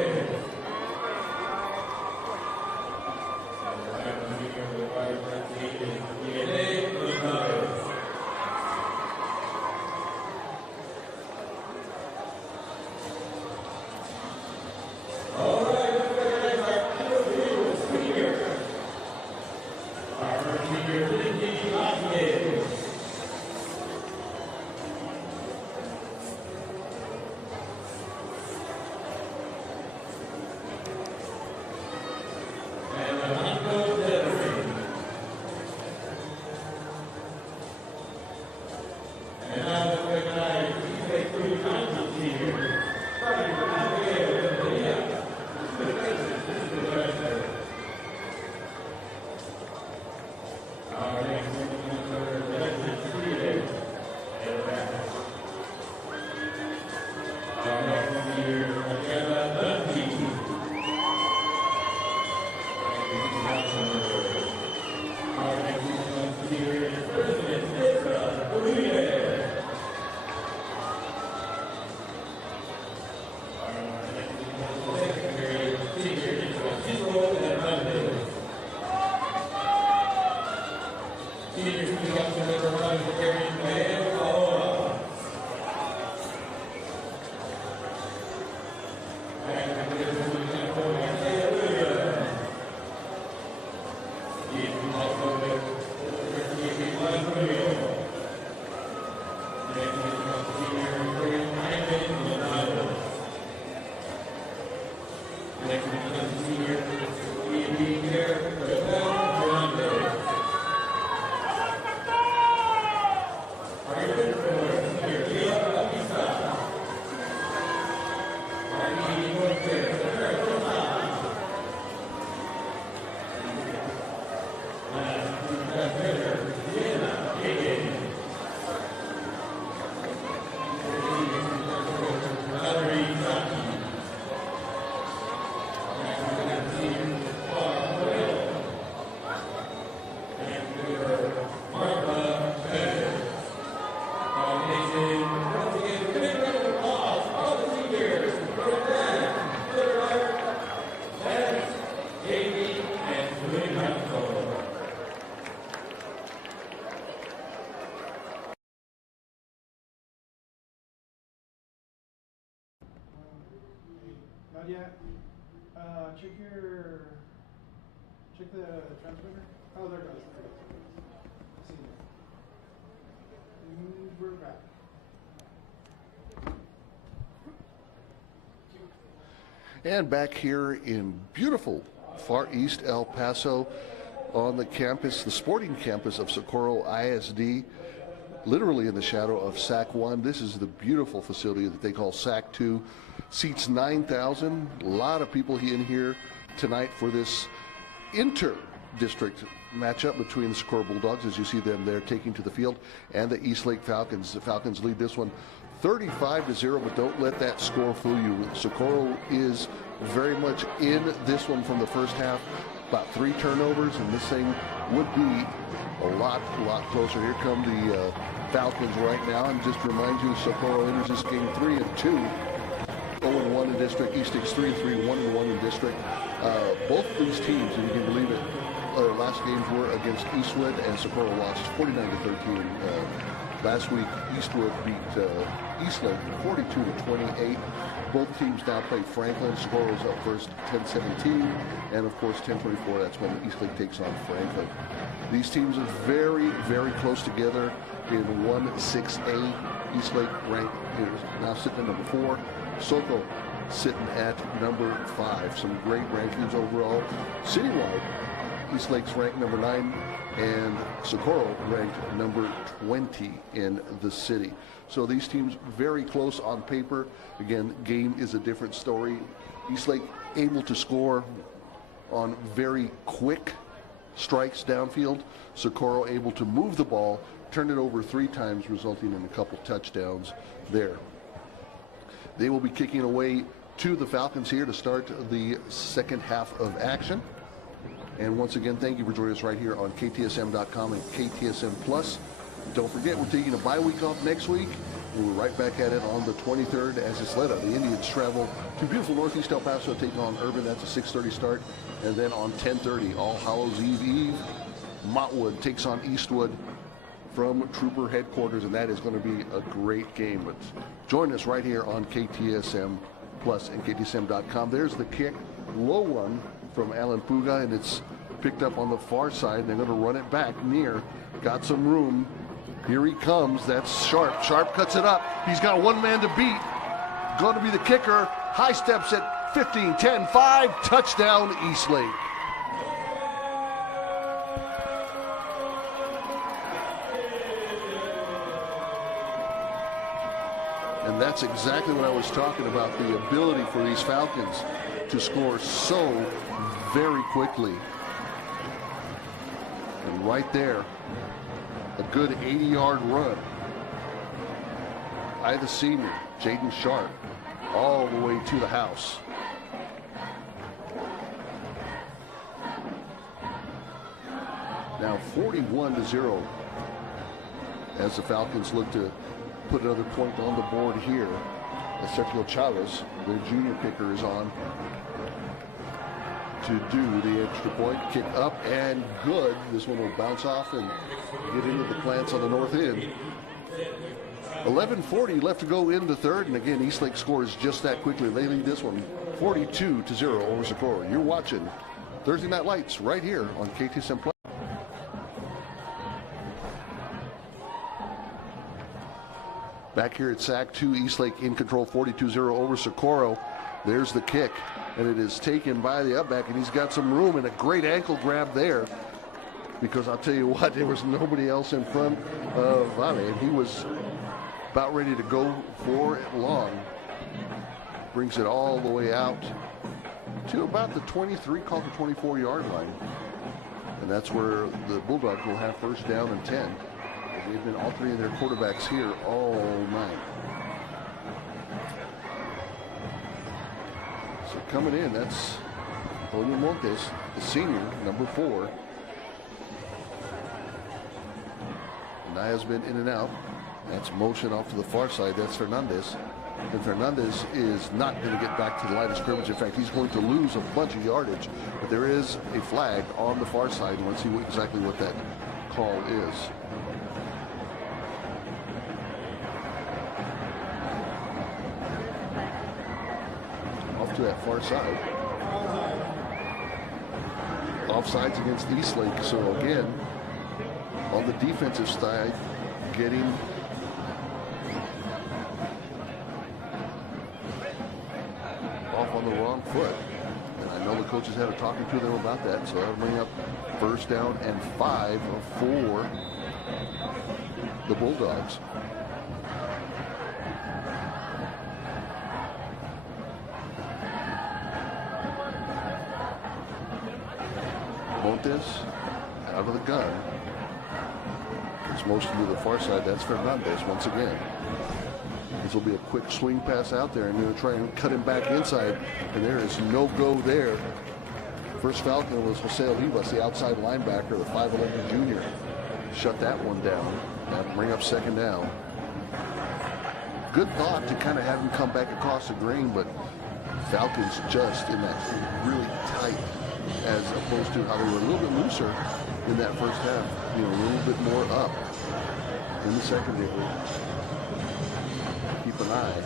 And I will recognize Eastlake Falcons senior. Our next senior Not yet. Check the transmitter. Oh, there it goes. There it goes. I see it. We're back. And back here in beautiful Far East El Paso on the campus, the sporting campus of Socorro ISD, literally in the shadow of SAC 1. This is the beautiful facility that they call SAC 2. Seats 9,000. A lot of people in here tonight for this inter-district matchup between the Socorro Bulldogs, as you see them there taking to the field, and the Eastlake Falcons. The Falcons lead this one 35-0, but don't let that score fool you. Socorro is very much in this one from the first half. About 3 turnovers, and this thing would be a lot closer. Here come the Falcons right now, and just to remind you, Socorro enters this game 3-2. 0-1 in district. Eastlake's 3-3, 1-1 in district. Both of these teams, if you can believe it, last games were against Eastwood, and Socorro lost 49-13 Last week, Eastwood beat Eastlake 42-28. Both teams now play Franklin. Socorro's up first 10-17. And of course, 10-24, that's when Eastlake takes on Franklin. These teams are very, very close together in 1-6A. Eastlake ranked now sitting at number 4. Socorro sitting at number 5. Some great rankings overall. Citywide, Eastlake's ranked number 9. And Socorro ranked number 20 in the city. So these teams very close on paper. Again, game is a different story. Eastlake able to score on very quick strikes downfield. Socorro able to move the ball, turn it over 3 times, resulting in a couple touchdowns there. They will be kicking away to the Falcons here to start the second half of action. And once again, thank you for joining us right here on KTSM.com and KTSM Plus. Don't forget, we're taking a bye week off next week. We're right back at it on the 23rd as it's led out. The Indians travel to beautiful Northeast El Paso, taking on Urban. That's a 6:30 start. And then on 10:30, All Hallows Eve, Montwood takes on Eastwood from Trooper headquarters, and that is going to be a great game. But join us right here on KTSM Plus and KTSM.com. There's the kick, low one from Alan Puga, and it's picked up on the far side. They're going to run it back near. Got some room. Here he comes. That's Sharp. Sharp cuts it up. He's got one man to beat. Going to be the kicker. High steps at 15, 10, 5. Touchdown, Eastlake. And that's exactly what I was talking about, the ability for these Falcons to score so very quickly. And right there, a good 80-yard run by the senior, Jaden Sharp, all the way to the house. Now 41-0 as the Falcons look to put another point on the board here. As Sergio Chavez, their junior kicker, is on to do the extra point. Kick up and good. This one will bounce off and get into the plants on the north end. 11:40 left to go in the third, and again, Eastlake scores just that quickly. They lead this one 42-0 over Socorro. You're watching Thursday Night Lights right here on KTSM Plus. Back here at SAC 2, Eastlake in control, 42-0 over Socorro. There's the kick, and it is taken by the upback, and he's got some room and a great ankle grab there, because I'll tell you what, there was nobody else in front of Vale, and he was about ready to go for it long. Brings it all the way out to about the 23, call the 24-yard line. And that's where the Bulldogs will have first down and 10. They've been alternating their quarterbacks here all night. So coming in, that's Antonio Montes, the senior, number 4. Naya's been in and out. That's motion off to the far side. That's Fernandez. And Fernandez is not going to get back to the line of scrimmage. In fact, he's going to lose a bunch of yardage. But there is a flag on the far side. Let's see exactly what that call is. Off to that far side. Offsides against Eastlake. So again, on the defensive side, getting off on the wrong foot. And I know the coaches had a talking to them about that, so that'll bring up first down and 5 for the Bulldogs. Montes out of the gun. It's motion to the far side. That's Fernandez once again. This will be a quick swing pass out there, and they're going to try and cut him back inside, and there is no go there. First Falcon was Jose Olivas, the outside linebacker, the 5'11 junior. Shut that one down. That'll bring up second down. Good thought to kind of have him come back across the green, but Falcons just in that really tight, as opposed to how they were a little bit looser in that first half, a little bit more up. in the secondary. Keep an eye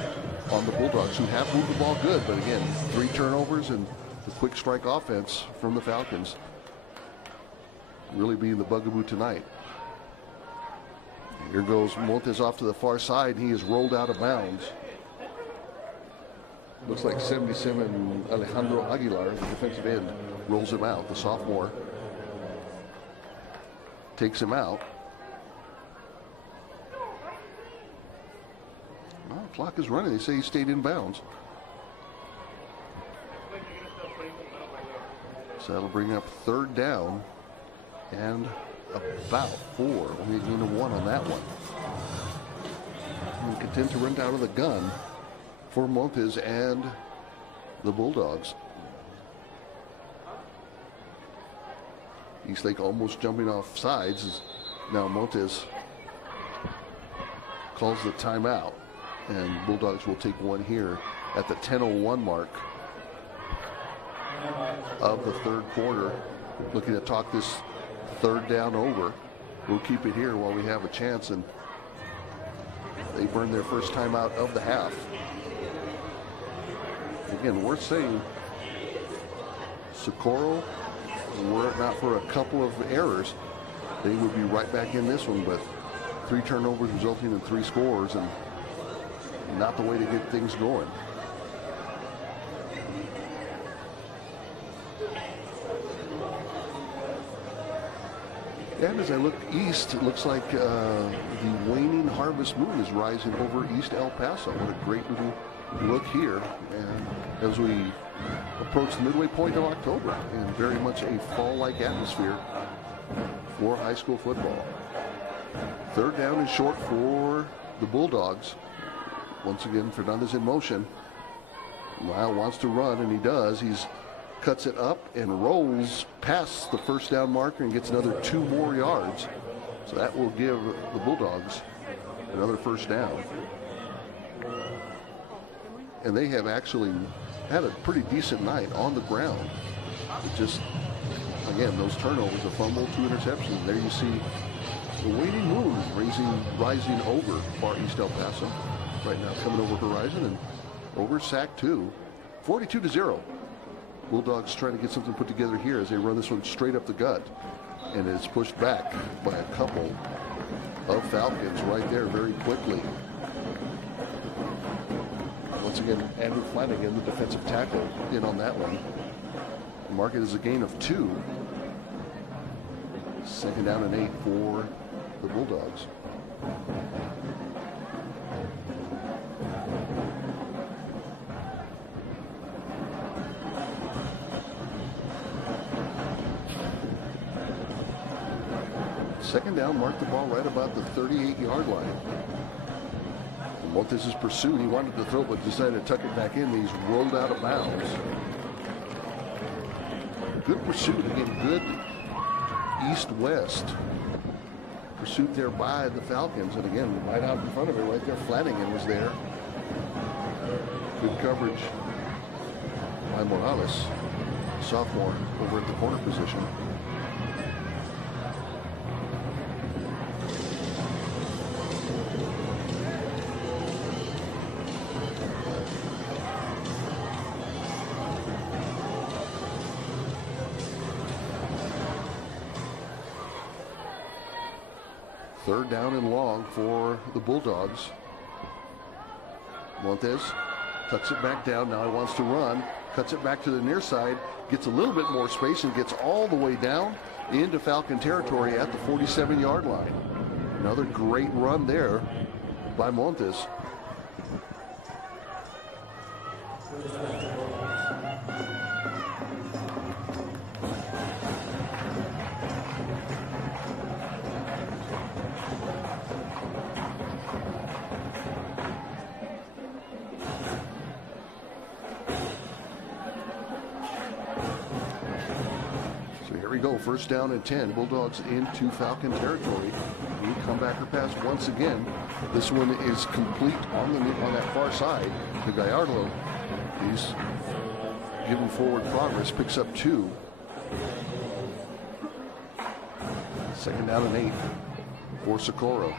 on the Bulldogs, who have moved the ball good, but again, 3 turnovers and the quick strike offense from the Falcons really being the bugaboo tonight. Here goes Montes off to the far side. He is rolled out of bounds. Looks like 77 Alejandro Aguilar, the defensive end, rolls him out. The sophomore takes him out. Well, the clock is running. They say he stayed in bounds. So that'll bring up 3rd down and about 4. Only a gain of 1 on that one. And content to run out of the gun for Montes and the Bulldogs. Eastlake almost jumping off sides. Now Montes calls the timeout, and Bulldogs will take one here at the 10:01 mark of the 3rd quarter. Looking to talk this 3rd down over. We'll keep it here while we have a chance, and they burn their first timeout of the half. Again, worth saying, Socorro, were it not for a couple of errors, they would be right back in this one, but 3 turnovers resulting in 3 scores, and not the way to get things going. And as I look east, it looks like the waning harvest moon is rising over East El Paso. What a great little look here. And as we approach the midway point of October, and very much a fall-like atmosphere for high school football. 3rd down and short for the Bulldogs. Once again, Fernandez in motion. Lyle wants to run, and he does. He's cuts it up and rolls past the 1st down marker and gets another 2 more yards. So that will give the Bulldogs another 1st down. And they have actually had a pretty decent night on the ground. It just, again, those turnovers, a fumble, 2 interceptions. There you see the waning moon rising over far East El Paso. Right now coming over horizon and over sack 2. 42-0. Bulldogs trying to get something put together here as they run this one straight up the gut. And it's pushed back by a couple of Falcons right there very quickly. Once again, Andrew Flanagan, the defensive tackle, in on that one. Mark it as a gain of 2. 2nd down and 8 for the Bulldogs. Second down, marked the ball right about the 38-yard line. And Montes is pursued. He wanted to throw, but decided to tuck it back in. He's rolled out of bounds. Good pursuit. Again, good east-west pursuit there by the Falcons. And again, right out in front of it, right there, Flanagan was there. Good coverage by Morales, sophomore, over at the corner position. Third down and long for the Bulldogs. Montes tucks it back down. Now he wants to run. Cuts it back to the near side. Gets a little bit more space and gets all the way down into Falcon territory at the 47-yard line. Another great run there by Montes. First down and 10. Bulldogs into Falcon territory. Comebacker pass once again. This one is complete on that far side to Gallardo. He's giving forward progress. Picks up 2. Second down and 8 for Socorro.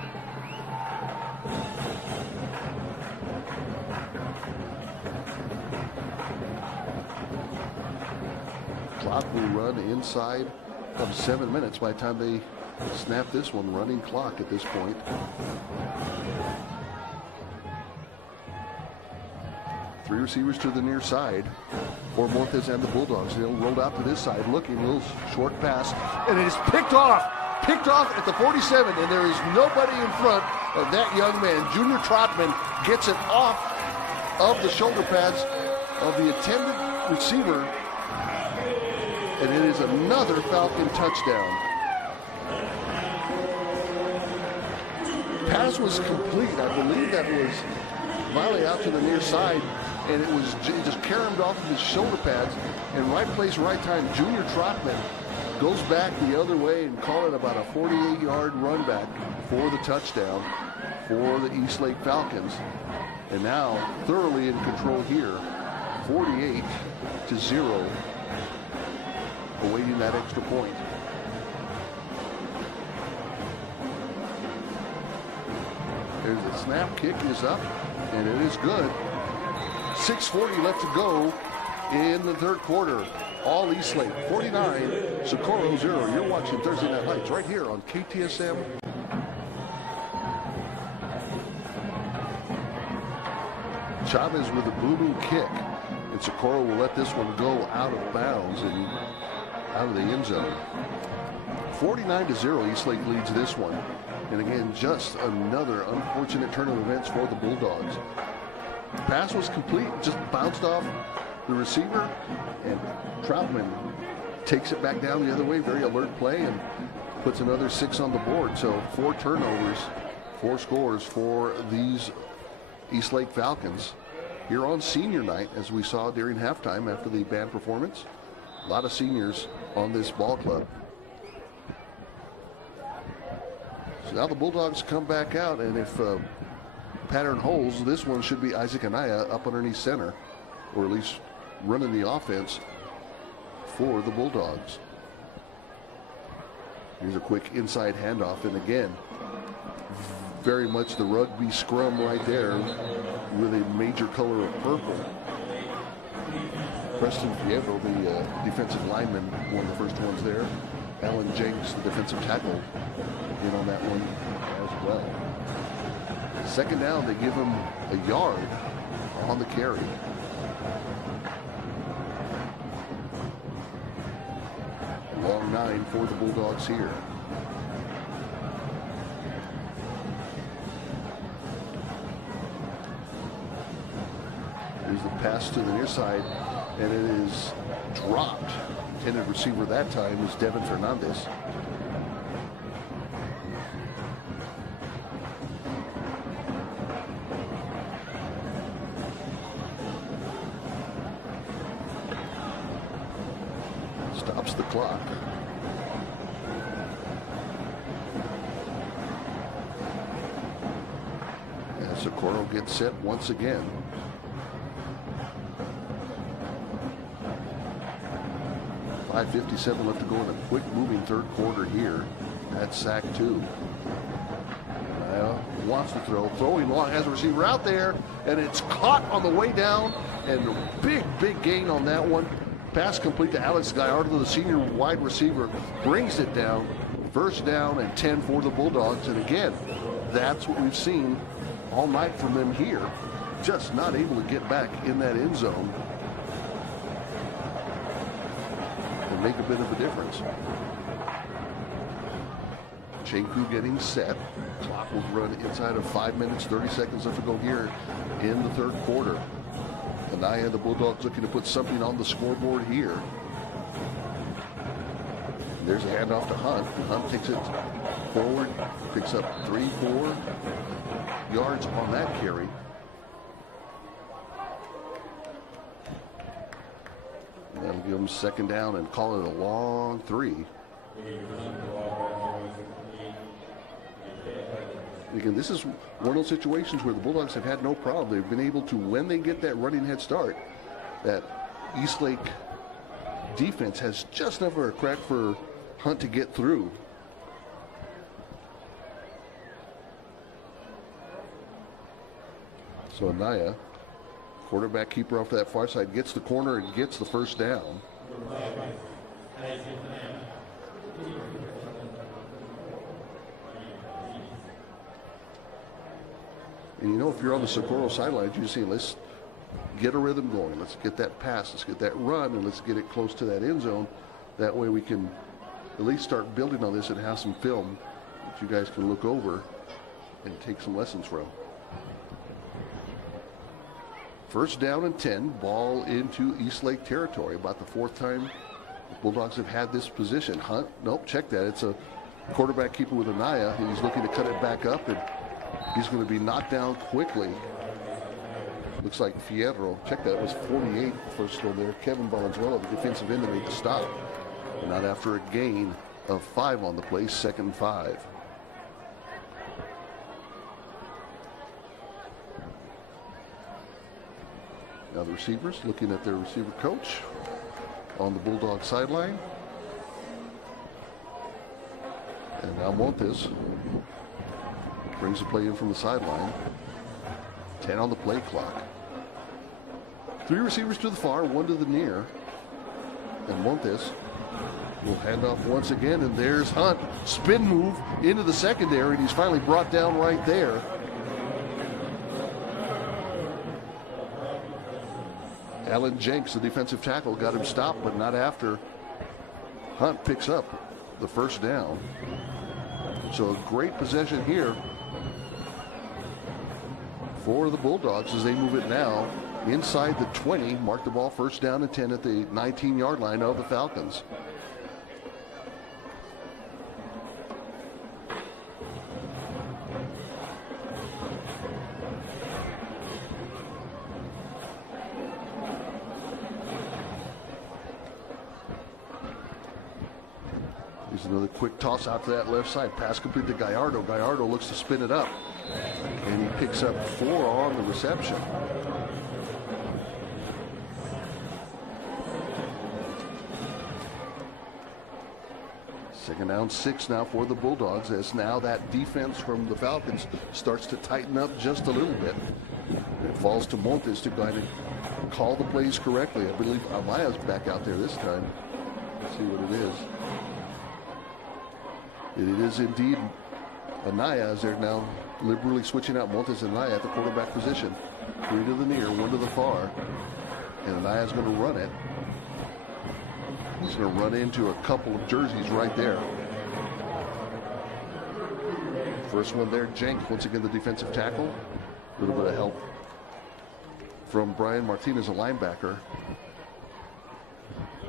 Clock will run inside of 7 minutes by the time they snap this one. Running clock at this point. Three receivers to the near side for Montes and the Bulldogs. They'll roll out to this side, looking, a little short pass, and it is picked off at the 47, and there is nobody in front of that young man. Junior Trotman gets it off of the shoulder pads of the intended receiver, and it is another Falcon touchdown. Pass was complete. I believe that was Miley out to the near side, and it was just caromed off of his shoulder pads. And right place, right time. Junior Trotman goes back the other way and call it about a 48-yard run back for the touchdown for the Eastlake Falcons. And now thoroughly in control here, 48-0, awaiting that extra point. There's a snap, kick is up, and it is good. 6:40 left to go in the third quarter. All Eastlake 49, Socorro 0. You're watching Thursday Night Lights right here on KTSM. Chavez with a booming kick, and Socorro will let this one go out of bounds and out of the end zone. 49-0, Eastlake leads this one. And again, just another unfortunate turn of events for the Bulldogs. Pass was complete, just bounced off the receiver, and Troutman takes it back down the other way. Very alert play, and puts another 6 on the board. So 4 turnovers, 4 scores for these Eastlake Falcons here on senior night, as we saw during halftime after the band performance. A lot of seniors on this ball club. So now the Bulldogs come back out, and if pattern holds, this one should be Isaac Anaya up underneath center, or at least running the offense for the Bulldogs. Here's a quick inside handoff, and again, very much the rugby scrum right there with a major color of purple. Preston Fierro, the defensive lineman, one of the first ones there. Alan Jenks, the defensive tackle, in on that one as well. Second down, they give him a yard on the carry. Long 9 for the Bulldogs here. Here's the pass to the near side, and it is dropped. Intended receiver that time is Devin Fernandez. Stops the clock. And Socorro gets set once again. .557 left to go in a quick moving third quarter here. That's sack 2. Wants to throw. Throwing long, has a receiver out there, and it's caught on the way down, and a big gain on that one. Pass complete to Alex Gallardo, the senior wide receiver, brings it down. First down and 10 for the Bulldogs. And again, that's what we've seen all night from them here. Just not able to get back in that end zone and make a bit of a difference. Chenku getting set. Clock will run inside of 5 minutes, 30 seconds left to go here in the third quarter. Anaya, the Bulldogs, looking to put something on the scoreboard here. There's a handoff to Hunt. Hunt takes it forward, picks up 3-4 yards on that carry. And that'll give them second down and call it a long 3. Again, this is one of those situations where the Bulldogs have had no problem. They've been able to, when they get that running head start, that Eastlake defense has just never a crack for Hunt to get through. So Anaya, quarterback keeper off that far side, gets the corner and gets the first down. And you know, if you're on the Socorro sidelines, you see, let's get a rhythm going. Let's get that pass. Let's get that run, and let's get it close to that end zone. That way we can at least start building on this and have some film that you guys can look over and take some lessons from. First down and 10, ball into Eastlake territory. About the fourth time the Bulldogs have had this position. Hunt, nope, check that. It's a quarterback keeper with Anaya, and he's looking to cut it back up, and he's going to be knocked down quickly. Looks like Fierro, check that, it was 48 first one there. Kevin Valenzuela, the defensive end, to make the stop. And not after a gain of 5 on the play, 2nd and 5. Now the receivers looking at their receiver coach on the Bulldog sideline. And now Montes brings the play in from the sideline. 10 on the play clock. 3 receivers to the far, 1 to the near. And Montes will hand off once again, and there's Hunt. Spin move into the secondary, and he's finally brought down right there. Alan Jenks, the defensive tackle, got him stopped, but not after Hunt picks up the first down. So a great possession here for the Bulldogs as they move it now inside the 20. Mark the ball, first down and 10 at the 19-yard line of the Falcons. Here's another quick toss out to that left side. Pass complete to Gallardo. Gallardo looks to spin it up, and he picks up 4 on the reception. Second down, 6 now for the Bulldogs, as now that defense from the Falcons starts to tighten up just a little bit. It falls to Montes to kind of call the plays correctly. I believe Amaya's back out there this time. Let's see what it is. It is indeed Anaya, as they're now liberally switching out Montes and Anaya at the quarterback position. 3 to the near, 1 to the far. And Anaya's going to run it. He's going to run into a couple of jerseys right there. First one there, Jenks, once again the defensive tackle. A little bit of help from Brian Martinez, a linebacker.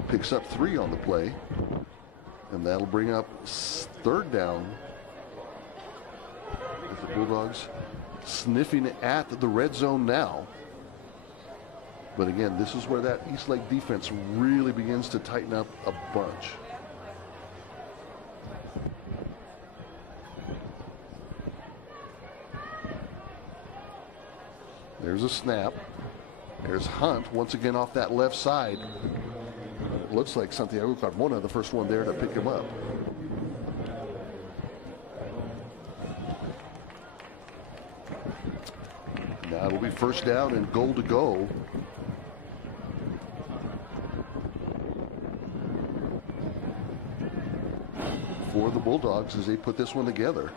Picks up 3 on the play. And that'll bring up 3rd down. With the Bulldogs sniffing at the red zone now. But again, this is where that Eastlake defense really begins to tighten up a bunch. There's a snap. There's Hunt once again off that left side. It looks like Santiago Carmona, the first one there to pick him up. Now it'll be first down and goal to go. For the Bulldogs as they put this one together.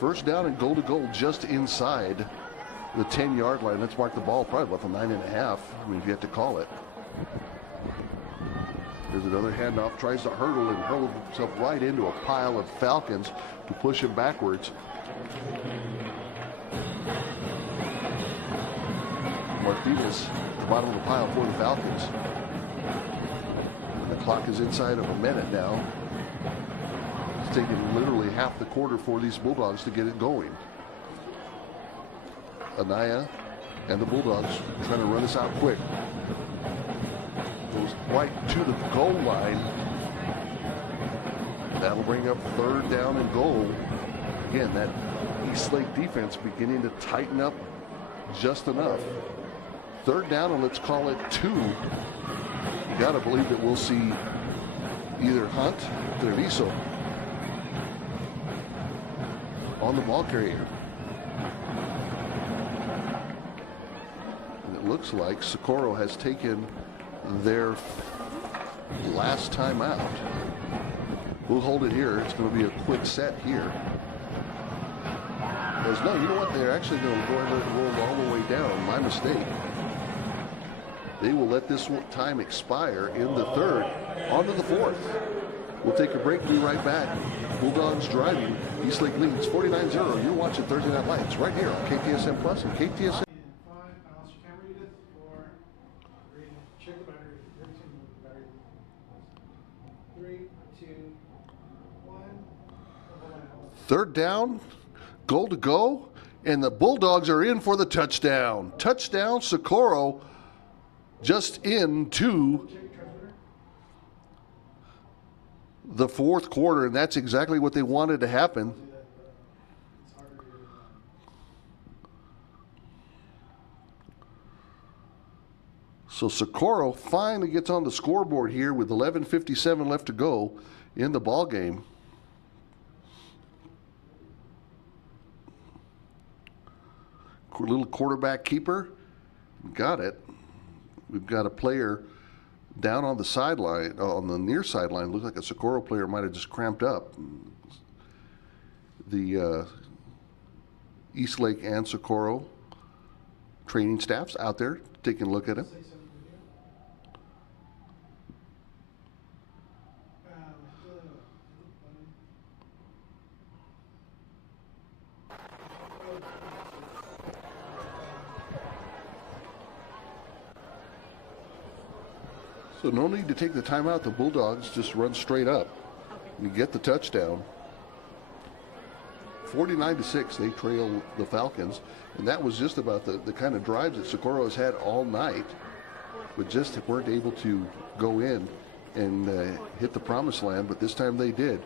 First down and goal to goal just inside the 10-yard line. Let's mark the ball probably about the 9.5. We've yet to call it. There's another handoff, tries to hurdle and hurls himself right into a pile of Falcons to push him backwards. Martinez, the bottom of the pile for the Falcons. And the clock is inside of a minute now. It's taken literally half the quarter for these Bulldogs to get it going. Anaya and the Bulldogs trying to run this out quick. Goes right to the goal line. That'll bring up 3rd down and goal. Again, that Eastlake defense beginning to tighten up just enough. 3rd down, and let's call it 2. You got to believe that we'll see either Hunt or Treviso on the ball carrier. it looks like Socorro has taken their last time out. We'll hold it here. It's going to be a quick set here. No, you know what? They're actually going to go ahead and roll all the way down. My mistake. They will let this time expire in the third. On to the fourth. We'll take a break. Be right back. Bulldogs driving. Eastlake leads 49-0. You're watching Thursday Night Lights right here on KTSM Plus and KTSM. 5, balance your camera, Edith. 4, read, check the battery. Everything with the battery. 3, 2, 1. Third down, goal to go, and the Bulldogs are in for the touchdown. Touchdown, Socorro, just into the fourth quarter, and that's exactly what they wanted to happen. So Socorro finally gets on the scoreboard here with 11:57 left to go in the ball game. Little quarterback keeper, got it. We've got a player down on the sideline, on the near sideline. Looks like a Socorro player might have just cramped up. The Eastlake and Socorro training staffs out there taking a look at him. So no need to take the timeout. The Bulldogs just run straight up and get the touchdown. 49-6, they trail the Falcons. And that was just about the kind of drives that Socorro has had all night, but just weren't able to go in and hit the promised land, but this time they did.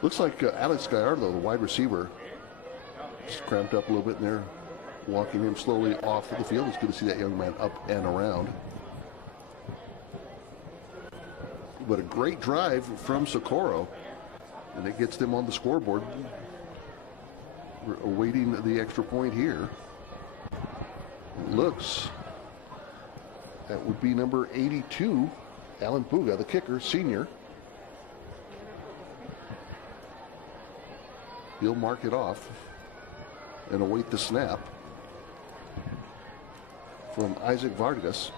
Looks like Alex Gallardo, the wide receiver, just cramped up a little bit in there, walking him slowly off of the field. It's good to see that young man up and around. But a great drive from Socorro, and it gets them on the scoreboard. We're awaiting the extra point here. It looks that would be number 82, Alan Puga, the kicker, senior. He'll mark it off and await the snap from Isaac Vargas.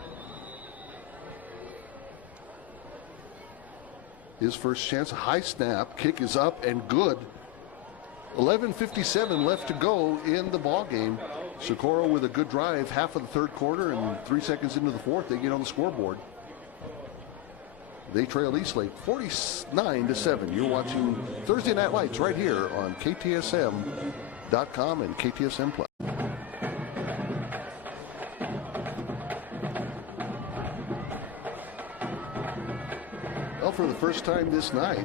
His first chance, high snap, kick is up and good. 11:57 left to go in the ball game. Socorro with a good drive, half of the third quarter, and 3 seconds into the fourth, they get on the scoreboard. They trail Eastlake 49-7. You're watching Thursday Night Lights right here on KTSM.com and KTSM Plus. Well, for the first time this night,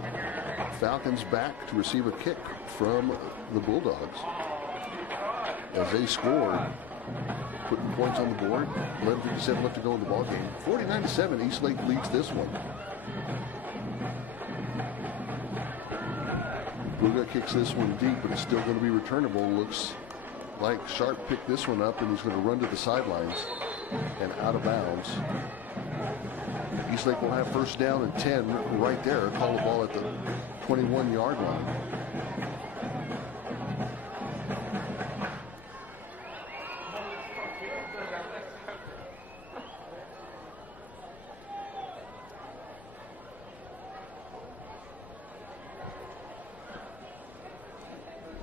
Falcons back to receive a kick from the Bulldogs as they scored, putting points on the board. 11:57 left to go in the ball game. 49-7, Eastlake leads this one. Puga kicks this one deep, but it's still going to be returnable. Looks like Sharp picked this one up, and he's going to run to the sidelines and out of bounds. Eastlake will have first down and 10 right there. Call the ball at the 21-yard line.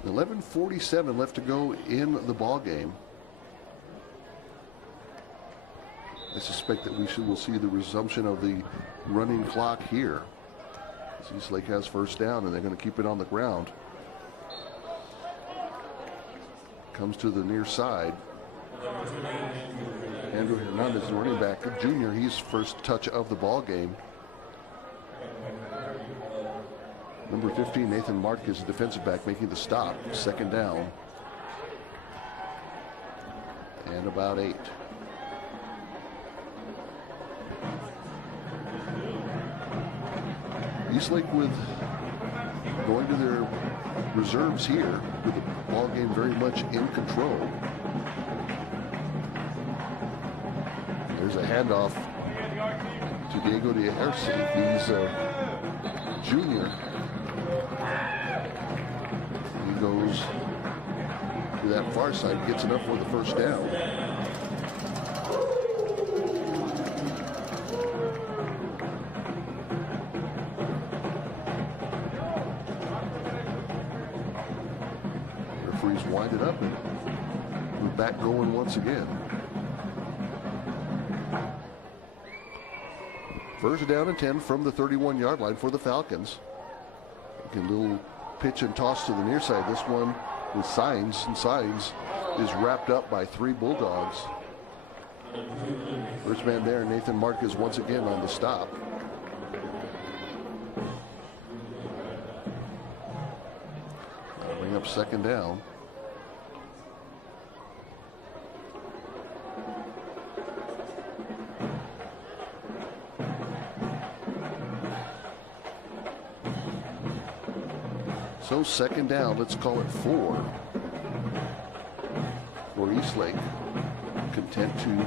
$11:47 left to go in the ball game. I suspect that we'll see the resumption of the running clock here. Eastlake has first down, and they're going to keep it on the ground. Comes to the near side. Andrew Hernandez, the running back, junior, he's first touch of the ball game. Number 15, Nathan Marquez, defensive back, making the stop. Second down. And about 8. Eastlake with going to their reserves here with the ball game very much in control. There's a handoff to Diego Diaz. He's a junior. He goes to that far side, gets enough for the first down. Referees wind it up and we're back going once again. First down and 10 from the 31-yard line for the Falcons. A little pitch and toss to the near side. This one with signs, and signs is wrapped up by 3 Bulldogs. First man there, Nathan Marquez, once again on the stop. That'll bring up second down. So second down, let's call it 4 for Eastlake. Content to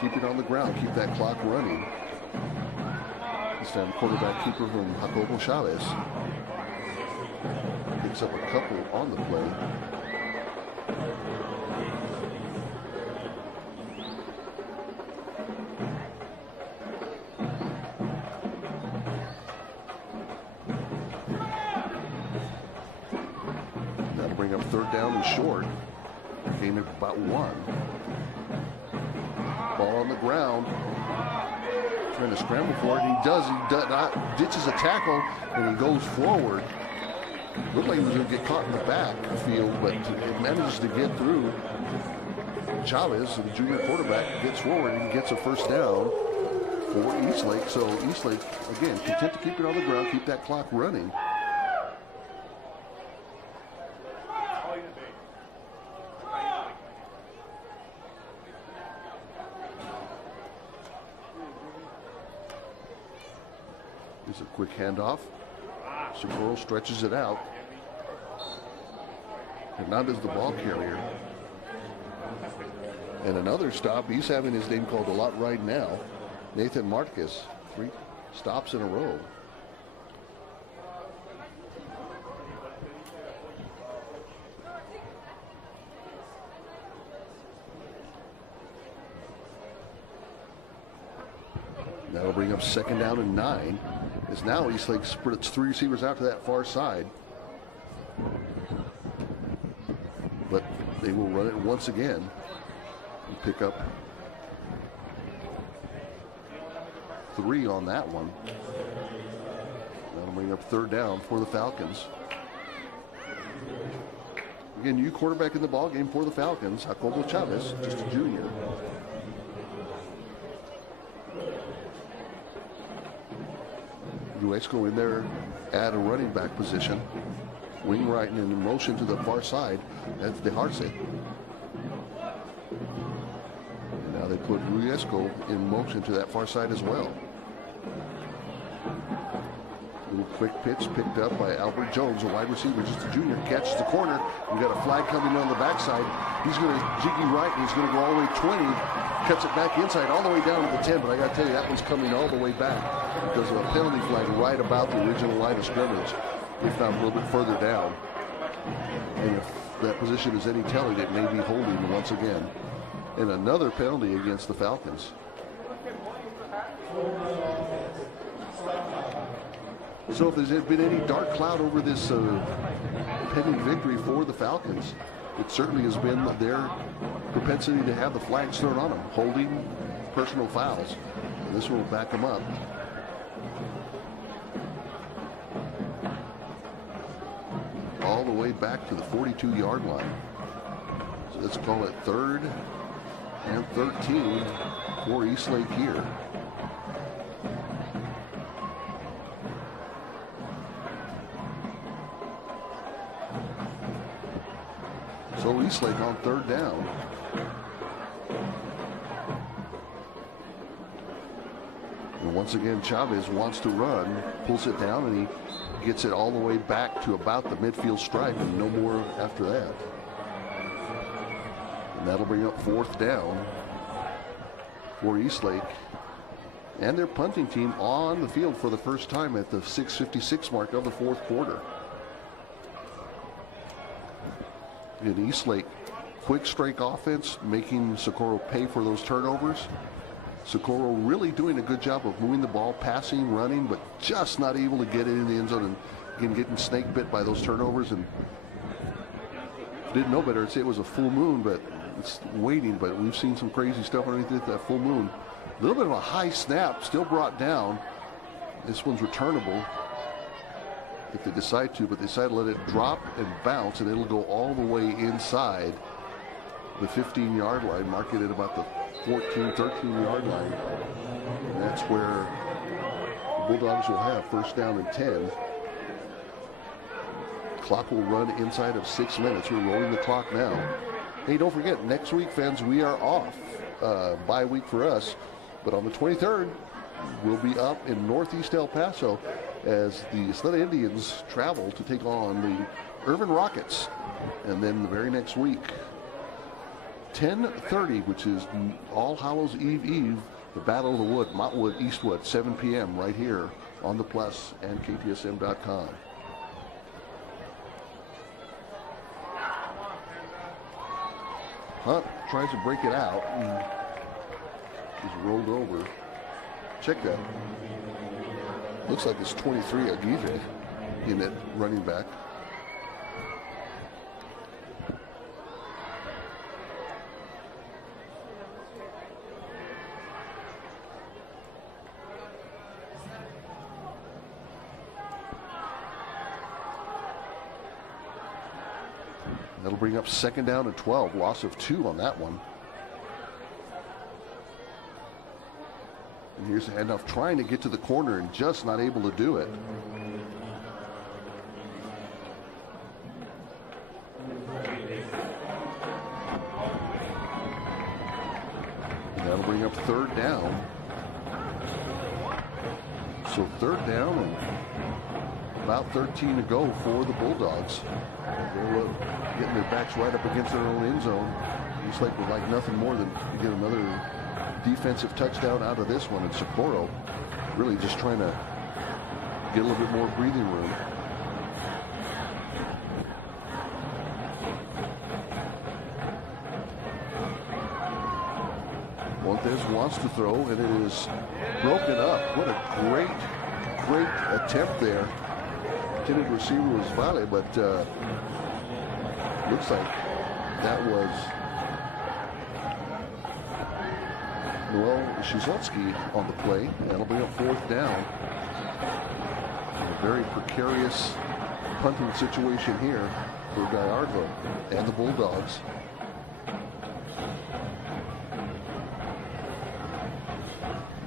keep it on the ground, keep that clock running. This time quarterback keeper from Jacobo Chavez picks up a couple on the play. Bring up third down and short. Gain of about 1. Ball on the ground. Trying to scramble for it. He does not. Ditches a tackle and he goes forward. Looked like he was going to get caught in the backfield, but it manages to get through. Chavez, the junior quarterback, gets forward and gets a first down for Eastlake. So Eastlake, again, content to keep it on the ground, keep that clock running. Here's a quick handoff. Socorro stretches it out. Hernandez the ball carrier. And another stop. He's having his name called a lot right now. Nathan Marquez. 3 stops in a row. That'll bring up second down and 9. As now Eastlake splits 3 receivers out to that far side. But they will run it once again and pick up 3 on that one. That'll bring up third down for the Falcons. Again, new quarterback in the ball game for the Falcons, Jacobo Chavez, just a junior. Ruesco in there at a running back position. Wing right and in motion to the far side. That's DeHarce. And now they put Ruesco in motion to that far side as well. Little quick pitch picked up by Albert Jones, a wide receiver, just a junior. Catches the corner. We got a flag coming on the backside. He's going to jiggy right and he's going to go all the way 20. Cuts it back inside all the way down to the 10. But I got to tell you, that one's coming all the way back because of a penalty flag right about the original line of scrimmage, if not a little bit further down. And if that position is any telling, it may be holding once again. And another penalty against the Falcons. So if there's been any dark cloud over this pending victory for the Falcons, it certainly has been their propensity to have the flags thrown on them, holding, personal fouls. And this will back them up. All the way back to the 42-yard line. So let's call it 3rd and 13 for Eastlake here. So Eastlake on 3rd down. And once again, Chavez wants to run, pulls it down, and he gets it all the way back to about the midfield stripe and no more after that. And that'll bring up 4th down. for Eastlake. And their punting team on the field for the first time at the 6:56 mark of the fourth quarter. In Eastlake, quick strike offense, making Socorro pay for those turnovers. Socorro really doing a good job of moving the ball, passing, running, but just not able to get it in the end zone, and again getting snake bit by those turnovers. And didn't know better, I'd say it was a full moon, but it's waiting. But we've seen some crazy stuff underneath that full moon. A little bit of a high snap, still brought down. This one's returnable if they decide to, but they decide to let it drop and bounce, and it'll go all the way inside the 15-yard line, mark it at about the 14, 13-yard line. And that's where the Bulldogs will have first down and 10. Clock will run inside of 6 minutes. We're rolling the clock now. Hey, don't forget, next week, fans, we are off. Bye week for us. But on the 23rd, we'll be up in northeast El Paso as the Sleda Indians travel to take on the Irvin Rockets. And then the very next week, 10:30, which is All Hallows Eve, the Battle of the Wood, Montwood, Eastwood, 7 p.m. right here on the Plus and KTSM.com. Hunt tries to break it out. And he's rolled over. Check that. Looks like it's 23 Aguirre in it, running back. That'll bring up second down and 12. Loss of 2 on that one. And here's the handoff, trying to get to the corner and just not able to do it. And that'll bring up third down. So third down and about 13 to go for the Bulldogs. They're getting their backs right up against their own end zone. Eastlake would like nothing more than to get another defensive touchdown out of this one. And Socorro really just trying to get a little bit more breathing room. Montes wants to throw, and it is broken up. What a great attempt there. Intended receiver was Vale, but looks like that was Noel Shizotski on the play. That'll bring up fourth down. A very precarious punting situation here for Gallardo and the Bulldogs.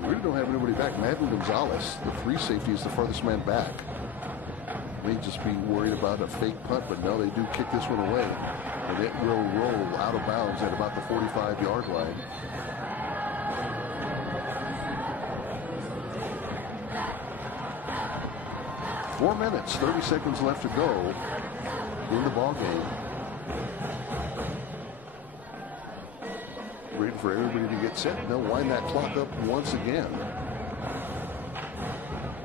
We really don't have anybody back. Madden Gonzalez, the free safety, is the farthest man back. May just be worried about a fake punt, but no, they do kick this one away. And it will roll out of bounds at about the 45-yard line. Four minutes, 30 seconds left to go in the ball game. Waiting for everybody to get set. They'll wind that clock up once again,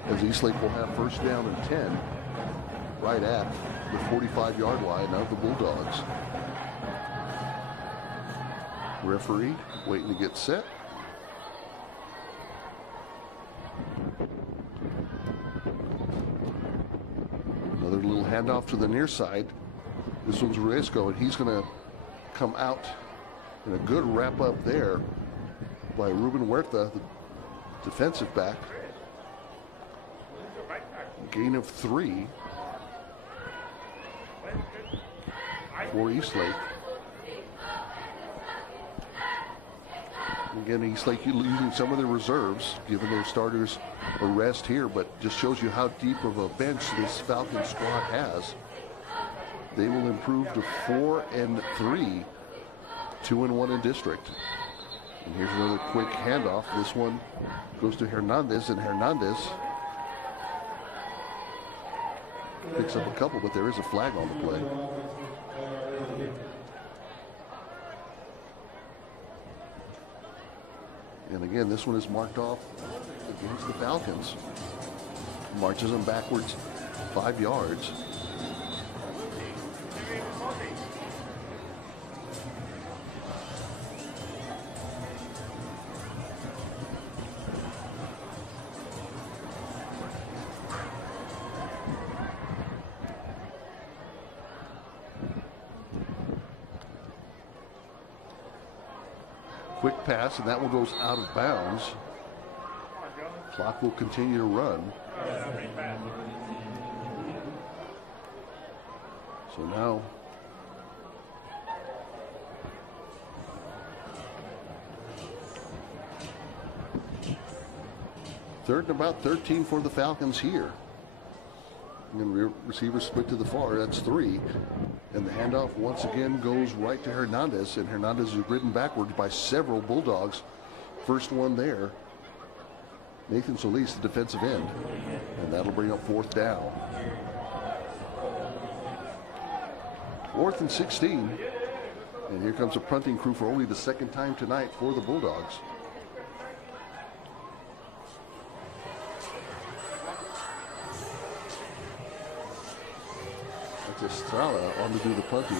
as Eastlake will have first down and 10 right at the 45-yard line of the Bulldogs. Referee waiting to get set. Another little handoff to the near side. This one's Riesco, and he's going to come out in a good wrap up there by Ruben Huerta, the defensive back. Gain of 3 for Eastlake. Again, Eastlake using some of their reserves, giving their starters a rest here, but just shows you how deep of a bench this Falcon squad has. They will improve to 4-3, 2-1 in district. And here's another quick handoff. This one goes to Hernandez, and Hernandez picks up a couple, but there is a flag on the play. And again, this one is marked off against the Falcons. Marches them backwards 5 yards. Quick pass, and that one goes out of bounds. Clock will continue to run. So now third and about 13 for the Falcons here. And receiver split to the far, that's 3. And the handoff once again goes right to Hernandez, and Hernandez is ridden backwards by several Bulldogs. First one there, Nathan Solis, the defensive end, and that'll bring up 4th down. 4th and 16, and here comes a punting crew for only the 2nd time tonight for the Bulldogs. Estrada on to do the punting.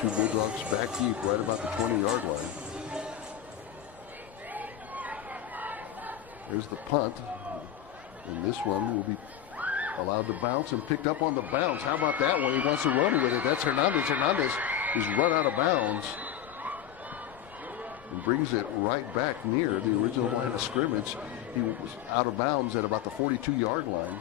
Two Bulldogs back deep, right about the 20-yard line. There's the punt, and this one will be allowed to bounce and picked up on the bounce. How about that one? He wants to run with it. That's Hernandez. Hernandez is run out of bounds and brings it right back near the original line of scrimmage. He was out of bounds at about the 42-yard line.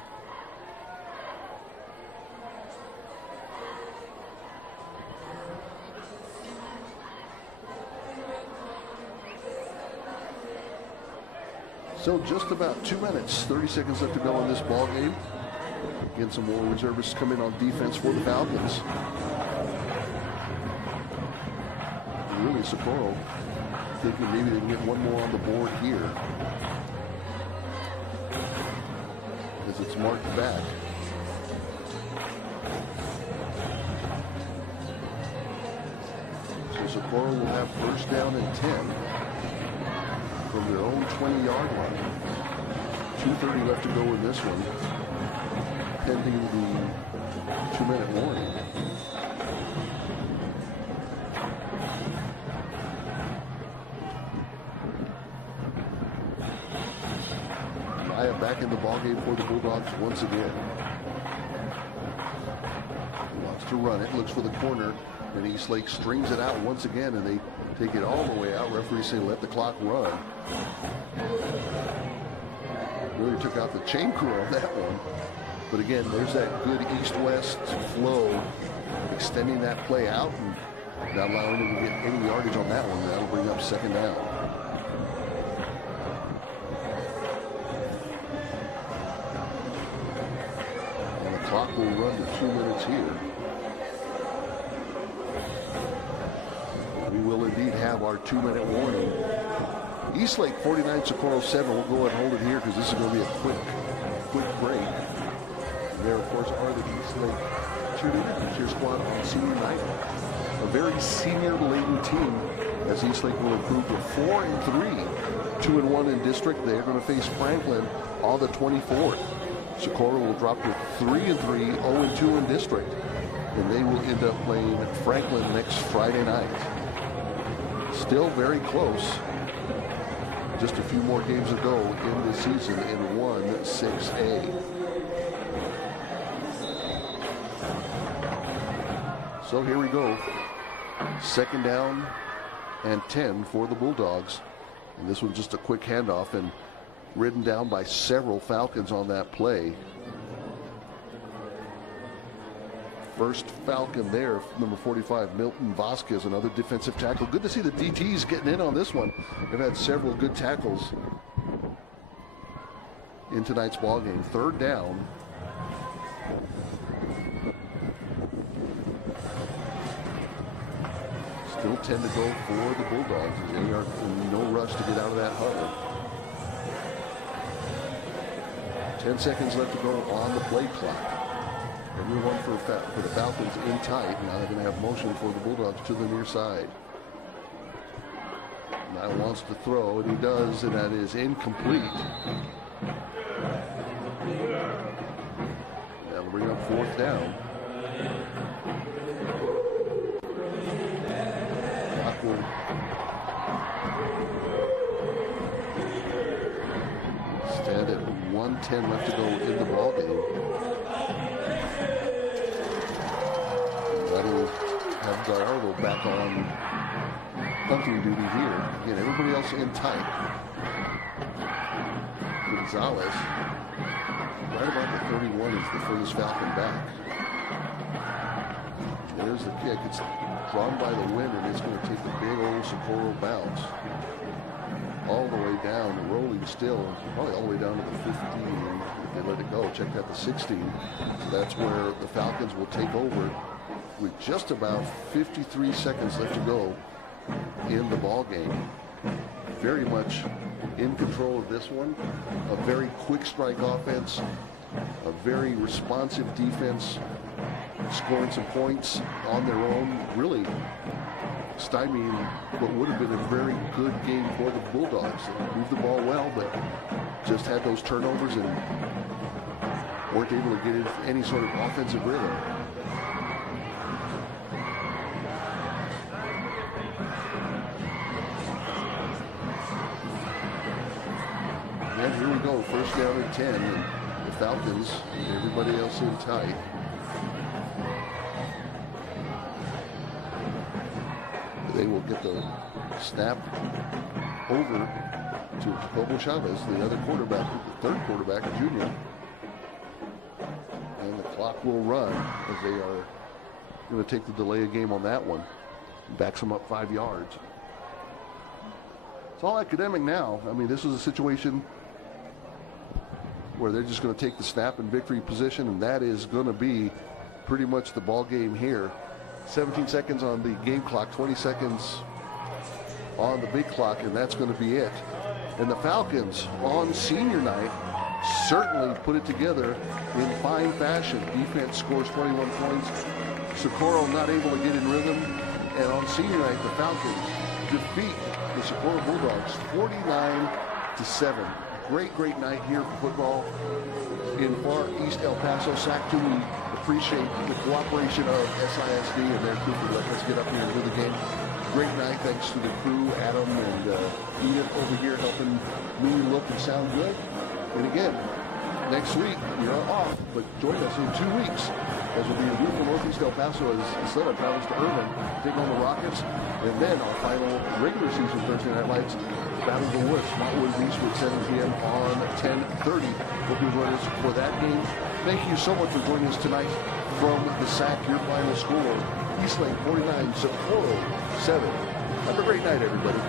So just about 2 minutes, 30 seconds left to go in this ball game. Again, some more reservists come in on defense for the Falcons. Really, Socorro thinking maybe they can get one more on the board here, as it's marked back. So Socorro will have first down and 10 from their own 20-yard line. 2:30 left to go in this one, pending the 2-minute warning. Back in the ballgame for the Bulldogs once again. He wants to run it, looks for the corner, and Eastlake strings it out once again, and they take it all the way out. Referees say let the clock run. Really took out the chain crew on that one. But again, there's that good east-west flow, extending that play out and not allowing them to get any yardage on that one. That'll bring up 2nd down. Clock will run to 2 minutes here. We will indeed have our 2-minute warning. Eastlake 49, Socorro 7. We'll go ahead and hold it here because this is going to be a quick break. And there, of course, are the Eastlake cheer squad on senior night. A very senior-laden team as Eastlake will improve to 4-3, 2-1 in district. They're going to face Franklin on the 24th. Socorro will drop to 3-3, 0-2 in district, and they will end up playing Franklin next Friday night. Still very close. Just a few more games to go in the season in 1-6A. So here we go. 2nd down and 10 for the Bulldogs. And this one's just a quick handoff and ridden down by several Falcons on that play. First Falcon there, number 45, Milton Vasquez, another defensive tackle. Good to see the DTs getting in on this one. They've had several good tackles in tonight's ball game. 3rd down. Still 10 to go for the Bulldogs. They are in no rush to get out of that huddle. 10 seconds left to go on the play clock. Everyone for the Falcons in tight. Now they're going to have motion for the Bulldogs to the near side. Now wants to throw, and he does, and that is incomplete. That'll bring up 4th down. Clock will stand at 1:10 left to go in the ball game. That'll have Gallardo back on punting duty here. Again, everybody else in tight. Gonzalez, right about the 31, is the furthest Falcon back. There's the kick. It's drawn by the wind, and it's going to take a big old Socorro bounce all the way down, rolling still, probably all the way down to the 15. If they let it go, check out the 16. So that's where the Falcons will take over with just about 53 seconds left to go in the ball game. Very much in control of this one. A very quick strike offense, a very responsive defense, scoring some points on their own, really stymieing what would have been a very good game for the Bulldogs. They moved the ball well, but just had those turnovers and weren't able to get into any sort of offensive rhythm. And here we go, 1st down and 10, and the Falcons, everybody else in tight. They will get the snap over to Jacobo Chavez, the other quarterback, the 3rd quarterback, a junior. And the clock will run as they are going to take the delay of game on that one. Backs them up 5 yards. It's all academic now. I mean, this is a situation where they're just going to take the snap and victory position, and that is going to be pretty much the ball game here. 17 seconds on the game clock, 20 seconds on the big clock, and that's going to be it. And the Falcons on senior night certainly put it together in fine fashion. Defense scores 21 points. Socorro not able to get in rhythm. And on senior night, the Falcons defeat the Socorro Bulldogs 49-7. Great night here for football in far east El Paso. Sac2, we appreciate the cooperation of SISD and their crew for letting us get up here and do the game. Great night, thanks to the crew, Adam and Edith over here helping me look and sound good. And again, next week, you're off, but join us in 2 weeks as we'll be in beautiful northeast El Paso as Sleda travels to Irvine, take on the Rockets, and then our final regular season Thursday Night Lights, Battle of the Woods, Montwood Eastwood, 7 p.m. on 10:30. Hope you join us for that game. Thank you so much for joining us tonight from the SAC, your final score, Eastlake 49, Socorro 7. Have a great night, everybody.